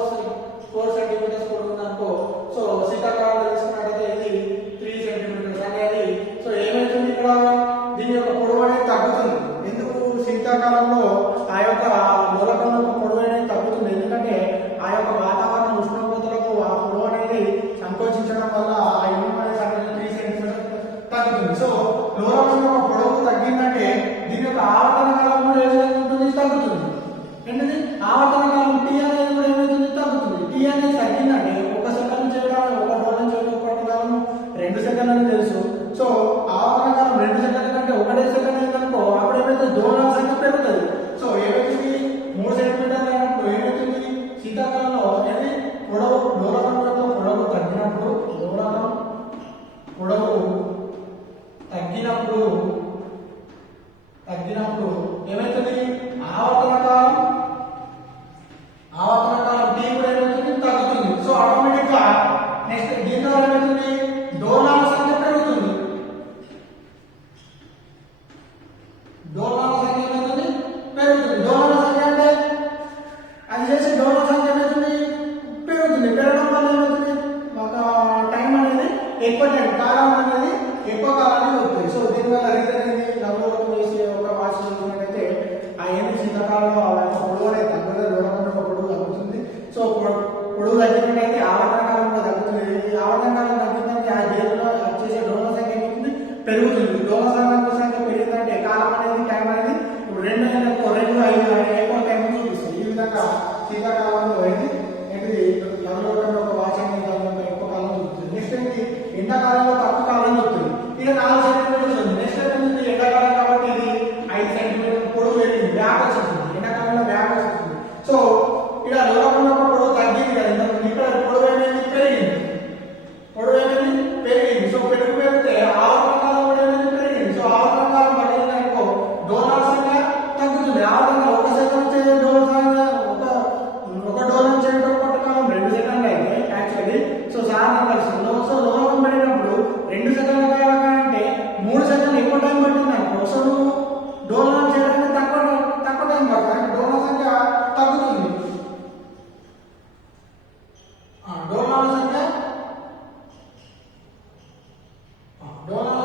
4 సెంటీమీటర్స్ పొడుగుంది అనుకో. సో శీతాకాలంలో తీసుకున్నట్టయితే ఇది 3 సెంటీమీటర్స్ అనేది. సో ఏమైతుంది ఇక్కడ? దీని యొక్క పొడవు అనేది తగ్గుతుంది. ఎందుకు? శీతాకాలంలో ఆ యొక్క మూలకం యొక్క పొడవు అనేది తగ్గుతుంది. ఎందుకంటే ఆ యొక్క వాతావరణ ఉష్ణోగ్రతలకు ఆ పొడవు అనేది సంకోచించడం వల్ల ఆ యూనిట్ అనేది 3 సెంటీమీటర్ తగ్గుతుంది. సో మూలకం యొక్క పొడవు తగ్గిందంటే దీని యొక్క ఆవర్తన కాలం కూడా ఏమవుతుంది? తగ్గుతుంది. ఏంటది? ఆవర్తన కాలం టీ అనేది కూడా ఏమవుతుంది? తగ్గుతుంది. టీ అనేది తగ్గిందంటే 1 సెకండ్ చేయడానికి 1 డోలన్ చేయడం 1 కాలం 2 సెకండ్లు అని తెలుసు. సో ఆవర్తన కాలం 2 సెకండ్ల కంటే 1 సెకండ్ అయిందనుకో అప్పుడు ఏమైతే డోలన్ సంఖ్య పెరుగుతుంది. సో ఏమైతుంది? 3 సెంటీమీటర్లు అయినప్పుడు ఏమైతుంది? శీతాకాలంలో అనేది డోలకం యొక్క పొడవు తగ్గినప్పుడు ఏమైతుంది? ఆవర్తన కాలం టీ కూడా ఏమవుతుంది? తగ్గుతుంది. సో ఆటోమేటిక్ గా నెక్స్ట్ దీని ద్వారా ఏమవుతుంది? డోలనాల సంఖ్య పెరుగుతుంది. డోలనాల సంఖ్య ఏమవుతుంది? పెరుగుతుంది. డోలనాల సంఖ్య అంటే అది చేసి డోలనాల సంఖ్య ఏమవుతుంది? పెరుగుతుంది. పెరగడం వల్ల ఏమవుతుంది? ఒక టైం అనేది కాలం అనేది ఎక్కువ కాలాన్ని దొరుకుతుంది. సో దీనివల్ల రీజన్ ఏంటి? లఘులోలకం వేసి ఒక వాచ్ చూసినట్టయితే ఆ ఏంటి శీతాకాలంలో ఆ యొక్క పొడవు అనేది తగ్గదు. డోలకం యొక్క పొడవు తగ్గుతుంది. సో పొడవు తగ్గినట్టయితే ఆవర్తన కాలం కూడా తగ్గుతుంది. ఈ ఆవర్తన కాలం తగ్గిందంటే ఆ జేబులో వచ్చేసే డోలన సంఖ్య ఏమవుతుంది? పెరుగుతుంది. డోలన సంఖ్య పెరిగిందంటే కాలం అనేది టైం అనేది ఇప్పుడు 2 అయినప్పుడు 2, 5 అనే ఎక్కువ టైం చూపిస్తుంది. ఈ విధంగా శీతాకాలంలో ఏంటిది లఘులోలకం యొక్క వాచ్ అనేది ఎక్కువ కాలం చూపిస్తుంది. నెక్స్ట్ ఏంటి? ఎండాకాలంలో తక్కువ కాలం చూపుతుంది. ఇక 4 సెంటీమీటర్స్ ఉంది. నెక్స్ట్ ఏంటి? ఎండాకాలం కాబట్టి ఇది 5 సెంటీమీటర్ల పొడవు పెరిగింది. బ్యాక్ వచ్చేస్తుంది. ఎండాకాలంలో బ్యాక్ వచ్చేస్తుంది. సో ఇక్కడ లోలకం యొక్క పొడవు తగ్గింది కదా, ఇక్కడ పొడవు అనేది పెరిగింది. సో పెరిగితే ఆవర్తన కాలం కూడా అనేది పెరిగింది. సో ఆవర్తన కాలం పడినందుకో డోలనాల సంఖ్య తగ్గుతుంది. ఆవర్తన 1 సెకండ్ చేసే డోలన సంఖ్య ఒక డోలన్ చేయడం 1 కాలం 2 సెకండ్లు అయితే యాక్చువల్లీ సో సాధారణ పరిస్థితుల్లో సో లోలకం పడినప్పుడు 2 సెకండ్ల కాలం అంటే 3 సెకండ్లు ఎక్కువ టైం పట్టింది అనుకో. సో నువ్వు డోలనం చేయడానికి తక్కువ టైం పడుతుంది. డోలన సంఖ్య తగ్గుతుంది. డోలనాల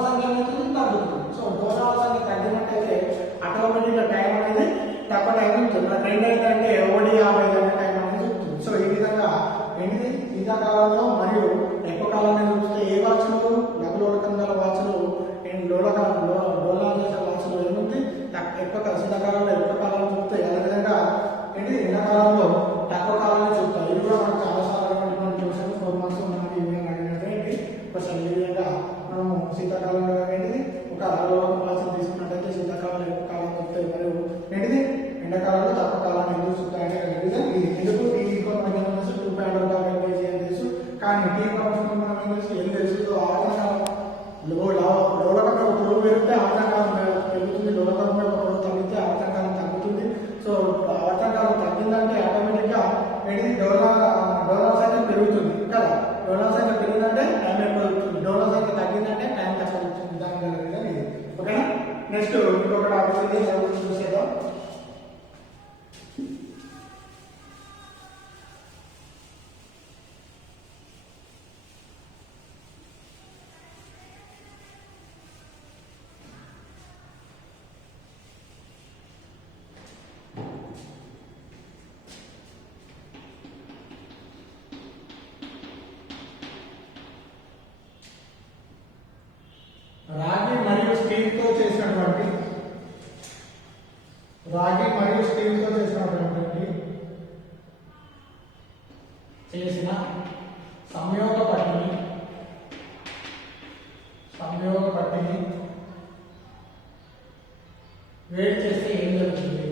సంఖ్య ఏమవుతుంది? తగ్గుతుంది. సో డోలనాల సంఖ్య తగ్గినట్టయితే ఆటోమేటిక్ గా టైం అనేది తక్కువ టైం ఉంటుంది. 2 ఏంటంటే 1:50 గంటల టైం అనేది ఉంటుంది. సో ఈ విధంగా ఏంటిది శీతాకాలంలో మరియు ఎక్కువ కాలాన్ని చూస్తే ఏ వాచ్లు లఘులోలకం గల వాచ్లు డోలనాలు చేసే వాచ్లు ఏముంది? ఎక్కువ శీతాకాలంలో ఎక్కువ కాలం చూపుతాయి. అదేవిధంగా ఏంటి ఎండాకాలంలో తక్కువ కాలాన్ని చూపుతాయి. ఇది కూడా మనకు చాలా సాధారణమైనటువంటి క్వశ్చన్. 4 మార్క్స్ మనకి ఈ విధంగా అడిగినట్టు ఏంటి క్వశ్చన్. ఈ విధంగా మనము శీతాకాలంలో ఏంటిది ఒక లఘులోలకం వాచ్ తీసుకున్నట్టయితే శీతాకాలంలో ఎక్కువ కాలం చూపుతాయి మరియు ఏంటిది ఎండాకాలంలో తక్కువ కాలాన్ని ఎందుకు చూపుతాయి అంటే రీజన్ ఇది. ఎందుకు tea equal 2 by √L by G అని తెలుసు. కానీ టీ ఉష్ణం మనం ఏం తెలుసు ఏం తెలుసు ఆవర్తన లోలకంగా ఒక పొడవు పెరిగితే ఆవర్తనకాలం పెరుగుతుంది, లోలకంగా ఒక పొడవు తగ్గితే ఆవర్తనకాలం తగ్గుతుంది. సో ఆవర్తనకాలం తగ్గిందంటే ఆటోమేటిక్గా ఏంటి డోనర్ సంఖ్య పెరుగుతుంది కదా. డోనర్ సంఖ్య పెరిగిందంటే టైం ఎక్కువ అవుతుంది, డోనర్ సంఖ్య తగ్గిందంటే టైం తక్కువ అవుతుంది. దాని ఇది ఓకేనా. నెక్స్ట్ ఇంకొకటి ఆలోచన చూసేద్దాం. రాగి మరియు స్టీల్తో చేసినటువంటి చేసిన సంయోగ పట్టిని వేడి చేస్తే ఏం జరుగుతుంది?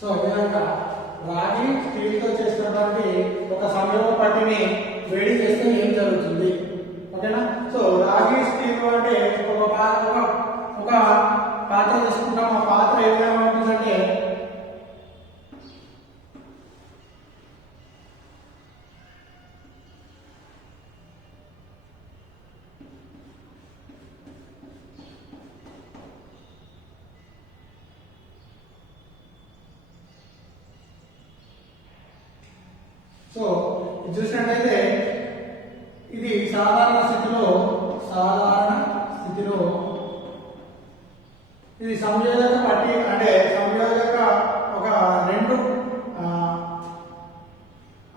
సో విధంగా రాగి స్టీల్తో చేసినటువంటి ఒక సంయోగ పట్టిని వేడి చేస్తే ఏం జరుగుతుంది? ఓకేనా. సో రాగి స్టీల్ అంటే ఒక పాత్ర తీసుకుంటాం. ఆ పాత్ర ఏ విధంగా ఉంటుందంటే సో చూసినట్లయితే ఇది సాధారణ స్థితిలో ఇది సంయోజక పట్టి అంటే సంయోజక ఒక రెండు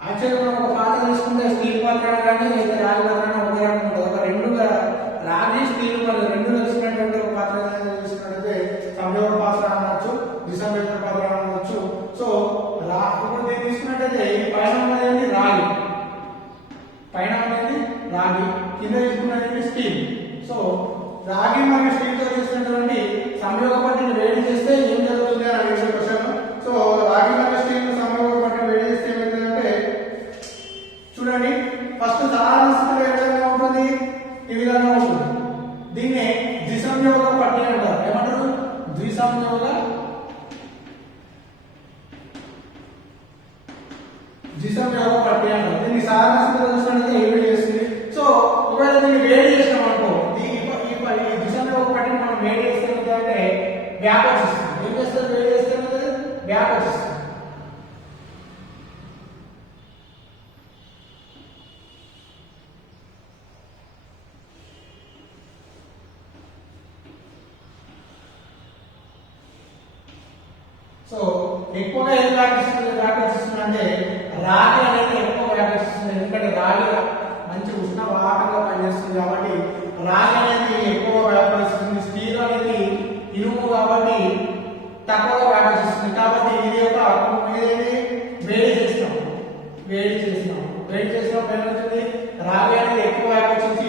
యాక్చువల్గా మనం ఒక పాత్ర తీసుకుంటే స్టీల్ పాత్ర కానీ లేదా రాగి పాత్ర ఒకే రకం ఉంటుంది. ఒక రెండుగా రాగి స్టీల్ మరి రెండు కలిసినటువంటి ఒక పాత్ర తీసుకున్నట్లయితే సంయోగ పాత్ర అనవచ్చు, ద్విసంయోజక పాత్ర అనవచ్చు. సో ఇప్పుడు దీన్ని తీసుకున్నట్టయితే ఈ పైన ఉన్నది రాగి, కింద తీసుకున్నది స్టీల్. సో రాగి మరియు స్టీల్ తో చేసినటువంటి సంయోగ పట్టిని వేడి చేస్తే ఏం జరుగుతుంది అని అడిగే క్వశ్చన్. సో రాగి మరియు స్టీల్ సంయోగ పట్టిని వేడి చేస్తే ఏమవుతుందంటే చూడండి, ఫస్ట్ సాధారణ స్థితిలో ఏ విధంగా ఉంటుంది? ఈ విధంగా ఉంటుంది. దీన్ని ద్విసంయోగ పట్టి అంటారు. ఏమంటారు? ద్విసంయోగ పట్టి అంటారు. దీన్ని సాధారణ స్థితిలో చూసినట్లయితే ఏ వేడి చేస్తుంది. సో ఒకవేళ దీన్ని వేడి చేసినాం అనుకో, ఈ ద్విసంయోగ పట్టిని మనం వేడి చేస్తే ఏమవుతుందంటే గ్యాప్ వచ్చేస్తుంది. ఏం చేస్తుంది? వేడి చేస్తే ఏమవుతుంది? గ్యాప్ వచ్చేస్తుంది. సో ఎక్కువగా ఏం వ్యాపిస్తుంది అంటే రాగి అనేది ఎక్కువ వ్యాపిస్తుంది. ఎందుకంటే రాగి మంచి ఉష్ణ వాహకంగా పనిచేస్తుంది కాబట్టి రాగి అనేది ఎక్కువ వ్యాపిస్తుంది. స్టీల్ అనేది ఇనుము కాబట్టి తక్కువగా వ్యాపిస్తుంది. కాబట్టి ఇది ఒక వేడి చేసినప్పుడు ఏమవుతుంది? రాగి అనేది ఎక్కువ వ్యాపించి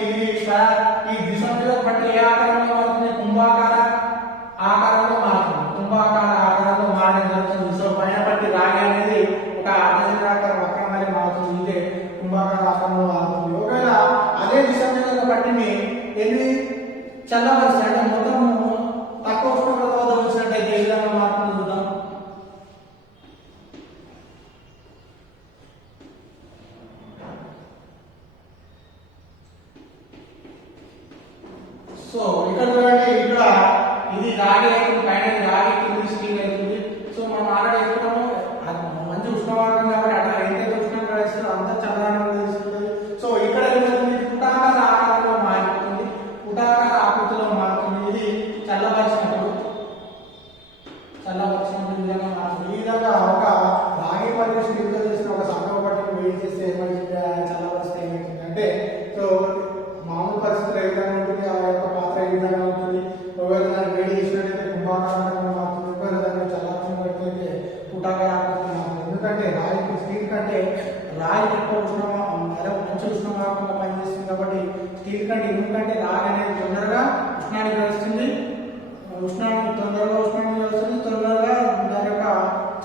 ఈ ద్విసంయోగ పట్టి ఏ ఆకారంలో మారుతుంది? కుంభాకార ఆకారంలో మారుతుంది. కుంభాకార ఆకారంలో మారడం జరుగుతుంది. సో పైన పట్టి రాగి అనేది ఒక అర్ధచంద్రాకార వక్రంగా మారుతుంది. ఇదే కుంభాకార ఆకారంలో మారుతుంది. ఒకవేళ అదే ద్విసంయోగ పట్టిని ఎన్ని చల్లబరుస్తాయి అంటే మొత్తం తక్కువ ఉష్ణోగ్రత వద్ద వచ్చినట్టయితే ఏ విధంగా మారుతుంది చూద్దాం. సో ఇక్కడ చూడండి, ఇక్కడ స్టీల్ కంటే ఇనుము కంటే రాగి అనేది తొందరగా ఉష్ణాన్ని గ్రహిస్తుంది, ఉష్ణాన్ని గ్రహిస్తుంది, తొందరగా దాని యొక్క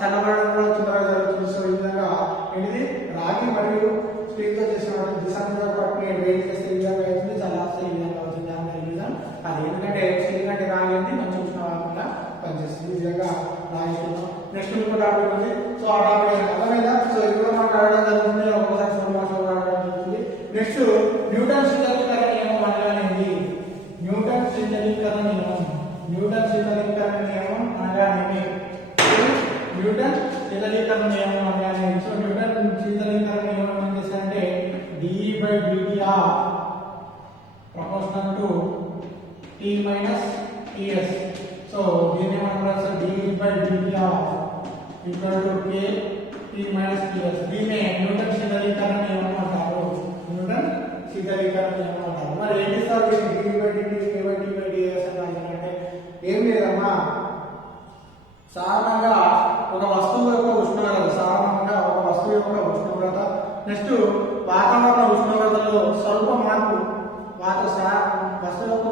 చల్లబడడం కూడా తొందరగా జరుగుతుంది. సో ఈ విధంగా ఏంటిది రాగి మరియు స్టీల్ తో చేసినటువంటి దిశ పట్టుకుని వేడి చేస్తే ఈ విధంగా అవుతుంది, చల్లారిస్తే ఈ విధంగా అవుతుంది. దాని రీజన్ అది ఎందుకంటే స్టీల్ కంటే రాగి అనేది మంచి ఉష్ణవాహకంగా పనిచేస్తుంది. ఈ విధంగా రాగి. నెక్స్ట్ ఇంకో టాపిక్ ఉంది. సో ఆ టాపిక్ అర్థమైందా? సో ఇది కూడా మనకు అడగడం జరుగుతుంది, ఒక్కొక్కసారి సోమవారం అడగడం జరుగుతుంది. నెక్స్ట్ న్యూటన్ శీతలీకరణ నియమం అనగానేది. న్యూటన్ శీతలీకరణ నియమం, న్యూటన్ శీతలీకరణ నియమం అనగానేది. న్యూటన్ శీతలీకరణ నియమం అనగానేది. సో న్యూటన్ శీతలీకరణ నియమం ఏం చేస్తారంటే dE/dt proportional to T minus Ts. So దీన్ని ఏమంటారు? So dE/dt equal to K T minus Ts. దీన్నే న్యూటన్ శీతలీకరణ నియమం అంటారు. న్యూటన్ శీతలీకరణ నియమం అంటారు. మరి ఏం చేస్తారు dE/dt K/T/ds అంటే ఏం లేదమ్మా, సాధారణంగా ఒక వస్తువు యొక్క ఉష్ణోగ్రత, నెక్స్ట్ వాతావరణ ఉష్ణోగ్రతలో స్వల్ప మార్పు, వస్తువు యొక్క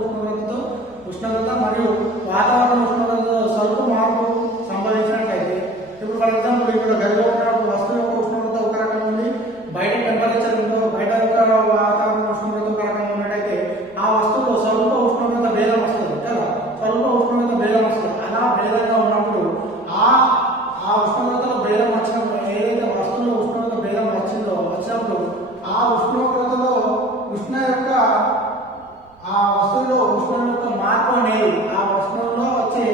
ఉష్ణోగ్రత మరియు వాతావరణ ఉష్ణోగ్రతలో స్వల్ప మార్పు సంభవించినట్లయితే, ఇప్పుడు ఫర్ ఎగ్జాంపుల్ ఇక్కడ గదిలో ఉన్న వస్తువు యొక్క ఉష్ణోగ్రత ఒక రకంగా ఉంది, బయట టెంపరేచర్ ఉందో, బయట వాతావరణ ఉష్ణోగ్రత ఒక రకంగా ఉన్నట్టయితే ఆ వస్తువులో స్వల్ప ఉష్ణోగ్రత భేదం వస్తుంది కదా, స్వల్ప ఉష్ణోగ్రత భేదం వస్తుంది. అలా భేదంగా ఉన్నప్పుడు ఆ ఉష్ణోగ్రతలో భేదం వచ్చినప్పుడు, ఏదైతే వస్తువులో ఉష్ణోగ్రత భేదం వచ్చినప్పుడు ఆ ఉష్ణోగ్రతలో ఆ వస్తువులో ఉష్ణం యొక్క మార్పు అనేది, ఆ వస్తువులో వచ్చే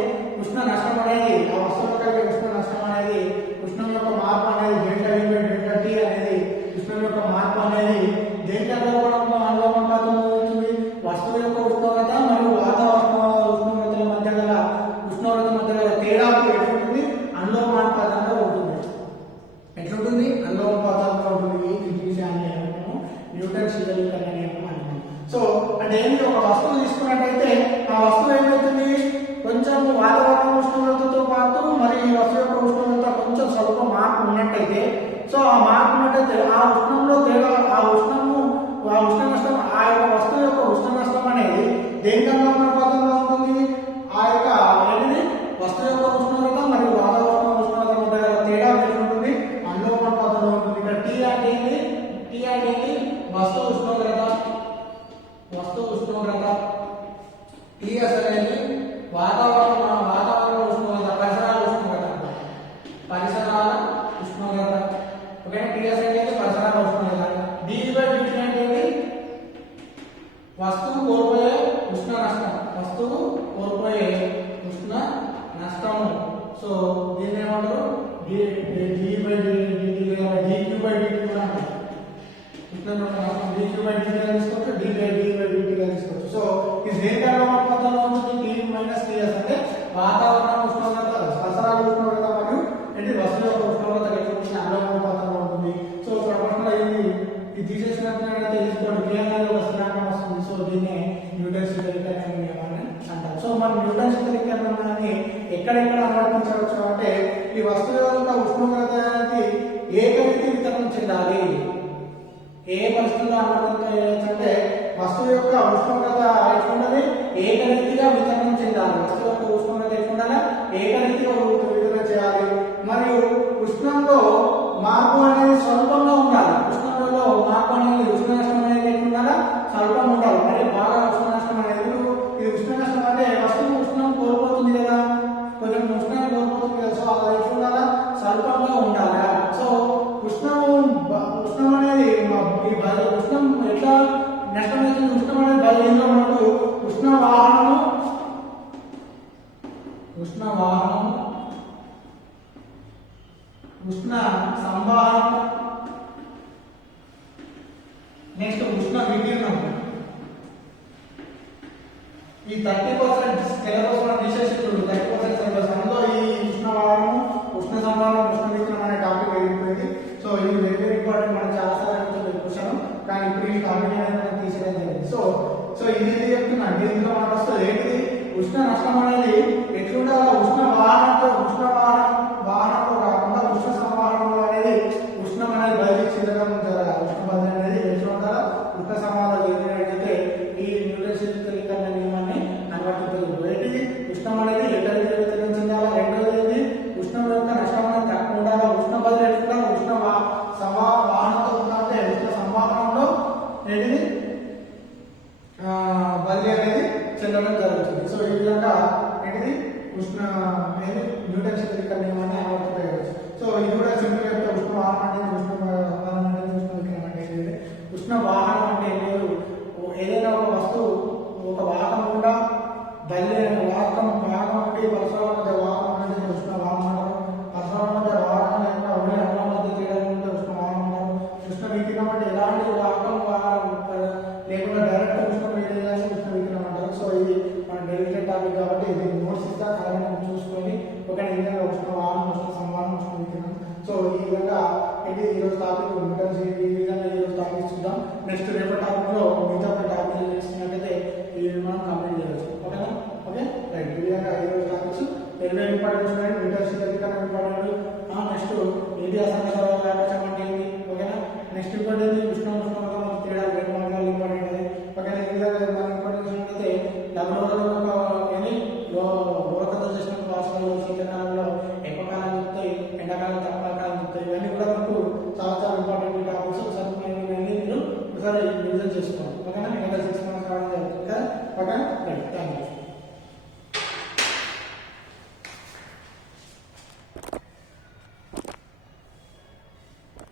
ఉష్ణ నష్టం అనేది, ఆ వస్తువులో కలిగే ఉష్ణ నష్టం అనేది, ఉష్ణం యొక్క మార్పు అనేది ΔE/ΔT అనేది, ఉష్ణం యొక్క మార్పు అనేది దేంట్లో అనులోమానుపాతంలో ఉంటుంది? వస్తువు యొక్క ఉష్ణోగ్రత మరియు వాతావరణ ఉష్ణోగ్రతల మధ్య గల తేడాకు ఎట్లుంటుంది? అనులోమానుపాతంలో ఉంటుంది. ఎట్లుంటుంది? అనులోమానుపాతంలో ఉంటుంది. ఈ విషయాన్ని న్యూటన్ శీతలీకరణ నియమం అంటారు. సో అంటే ఏంటి, ఒక వస్తువు తీసుకున్నట్టయితే ఆ వస్తువు ఏమవుతుంది, కొంచెం వాతావరణ ఉష్ణోగ్రతతో పాటు మరి ఈ వస్తువు యొక్క ఉష్ణోగ్రత కొంచెం స్వల్ప మార్పు ఉన్నట్టయితే, సో ఆ మార్పు ఉన్నట్టయితే ఆ ఉష్ణంలో తేడా, ఆ ఉష్ణ నష్టం, ఆ యొక్క వస్తువు యొక్క ఉష్ణ నష్టం అనేది దేనికన్నా అనుపాతంలో ఉంటుంది? ఆ యొక్క ఏంటిది వస్తువు యొక్క ఉష్ణోగ్రత మరియు వాతావరణ ఉష్ణోగ్రత మధ్య తేడా ఉంటుంది, అనులోమానుపాతంలో ఉంటుంది. ఇక్కడ T అంటే ఏంటి? T అంటే ఏంటి? వస్తువు ఉష్ణోగ్రత. Ts అనేది వాతావరణ ఉష్ణోగ్రత, పరిసరాల ఉష్ణోగ్రత. ఓకే, Ts అనేది పరిసరాల ఉష్ణోగ్రత. dE/dt అనేది వస్తువు కోల్పోయే ఉష్ణ నష్టము. సో దీన్ని ఏమంటారు? dE/dt లేదా dQ/dt కూడా అంటారు. dQ/dt గా తీసుకోవచ్చు, dE/dt గా తీసుకోవచ్చు. సో ఇది దేని అనుపాతంలో ఉంటుంది? T minus Ts అంటే వాతావరణ ఉష్ణోగ్రత, పరిసరాల ఉష్ణోగ్రత మరియు వస్తువు యొక్క ఉష్ణోగ్రత కలిసి అనులోమానుపాతంలో ఉంటుంది. సో ప్రపంచంలో ఇది తీసేసినట్లయితే తీసుకోండి, K అనేది ఒక స్థిరాంకం వస్తుంది. సో దీన్ని న్యూటన్ శీతలీకరణ నియమాన్ని అంటారు. సో మనం న్యూటన్ శీతలీకరణాన్ని ఎక్కడెక్కడ అనువర్తించవచ్చు అంటే, ఈ వస్తువు యొక్క ఉష్ణోగ్రత అనేది ఏకరీతి వితరణ చెందాలి. ఏ పరిస్థితుల్లో అనువర్తించే వస్తువు యొక్క ఉష్ణోగ్రత ఎట్లుండాలి? ఏకరీతిగా వితరణ చెందాలి. వస్తువు యొక్క ఉష్ణోగ్రత ఎట్లుండాలి? ఏకరీతిగా వితరణ చేయాలి. మరియు ఉష్ణంలో మార్పు అనేది స్వల్పంగా ఉండాలి. ఉష్ణంలో మార్పు అనేది, ఉష్ణ నష్టం అనేది ఎట్లుండాలి? స్వల్పంగా ఉండాలి. మరి బాగా ఉష్ణ నష్టం అనేది, ఇది ఉష్ణ నష్టం అంటే వస్తువు ఉష్ణం కోల్పోతుంది కదా, కొంచెం ఉష్ణాన్ని కోల్పోతుంది కదా. సో అది ఎట్లుండాలా? స్వల్పంగా ఉండాలి. సో ఉష్ణం అనేది ఉష్ణం ఎట్లా నష్టం అవుతుంది? ఉష్ణం అనేది బయలుదేరిలో మనకు ఉష్ణ వాహనము, ఉష్ణ సంవాహనం, నెక్స్ట్ ఉష్ణ వికిరణం. ఈ 30% సిలబస్ మనం తీసేసినప్పుడు 30% సిలబస్ అందులో ఈ ఉష్ణ వాహనము, ఉష్ణ సంవాహనం, ఉష్ణ వికిరణం అనే టాపిక్ అయిపోయింది. సో ఇది వెరీ ఇంపార్టెంట్, మనం చాలా సార్లు క్వశ్చన్, కానీ ఇప్పుడు ఈ టాపిక్ అనేది మనం తీసేయడం జరిగింది. సో ఇది చెప్తున్నా, దీంట్లో మనకు వస్తుంది ఏంటిది? ఉష్ణ నష్టం అనేది ఎట్లుండాలి? ఉష్ణ వాహనంతో కాకుండా ఉష్ణ సంవాహనంలో అనేది ఉష్ణం అనేది బదిలీ చెందడం జరగాలి. ఉష్ణ బదిలీ అనేది ఎట్లా ఉండాలి? ఉష్ణ సంవాహనం జరిగినట్టయితే న్యూటన్ శక్తికరణ నియమాన్ని ఆవర్తింపజేయవచ్చు. సో ఇది కూడా సింపుల్ చెప్తే ఉష్ణ వాహనం అంటే ఉష్ణ వాహనం అంటే ఉష్ణ వికిరణం అంటే ఏంటి? ఉష్ణ వాహనం అంటే లేదు ఏదైనా ఒక వస్తువు ఒక వాహనం కూడా బయలు వాహకం వాహనం ఉంటే పరిసరాల మధ్య వాహనం అంటే ఉష్ణ వాహనం అంటారు. పరిసరాల మధ్య వాహనం లేకుండా ఉండే అన్నం మధ్య చేయడం అంటే ఉష్ణ వాహనం అంటారు. ఉష్ణ వికిరణం అంటే ఎలాంటి వాహకం లేకుండా డైరెక్ట్ ఉష్ణ వికిరణాన్ని ఉష్ణ వికిరణం అంటారు. సో ఇది మన డెలికేట్ టాపిక్ కాబట్టి ఇది నోట్స్ ఇస్తా కారణం చూసుకొని ఒక విధంగా ఉష్ణ వాహనం ఉష్ణ సంవాహనం ఉష్ణ వికిరణం. సో ఈ విధంగా ఇది ఈరోజు టాపిక్ న్యూటన్స్ ఈ విధంగా ఈరోజు టాపిక్ చూద్దాం. నెక్స్ట్ రేపటి టాపిక్ లో మిగతా టాపిక్ చేసినట్లయితే ఇవి మనం కంప్లీట్ చేయవచ్చు. ఓకేనా? Okay right. ఈ విధంగా ఈరోజు టాపిక్స్ వెరీ ఇంపార్టెంట్ ఉన్నాయి. న్యూటన్స్ శక్తికరణ ఇంపార్టెంట్. నెక్స్ట్ ఏది అసంకర ఆకాశం అంటే ఏంటి? ఓకేనా? నెక్స్ట్ ఇంకోటి ఏంటి? ఉష్ణోగ్రత తేడా రెండు మార్గాలు ఇంపార్టెంట్ అది. ఓకేనా? ఈ విధంగా మనం ఇంపార్టెంట్ చూసినట్లయితే లోకత చేసిన రాష్ట్రాల్లో శీతకాలంలో ఎక్కువ కాలం చెప్తాయి, ఎండాకాలం తక్కువ కాలం చెప్తాయి. ఇవన్నీ కూడా మనకు చాలా చాలా ఇంపార్టెంట్ టాపిక్స్. ఒకసారి మీరు ఒకసారి రివిజన్ చేసుకోండి. ఓకేనా?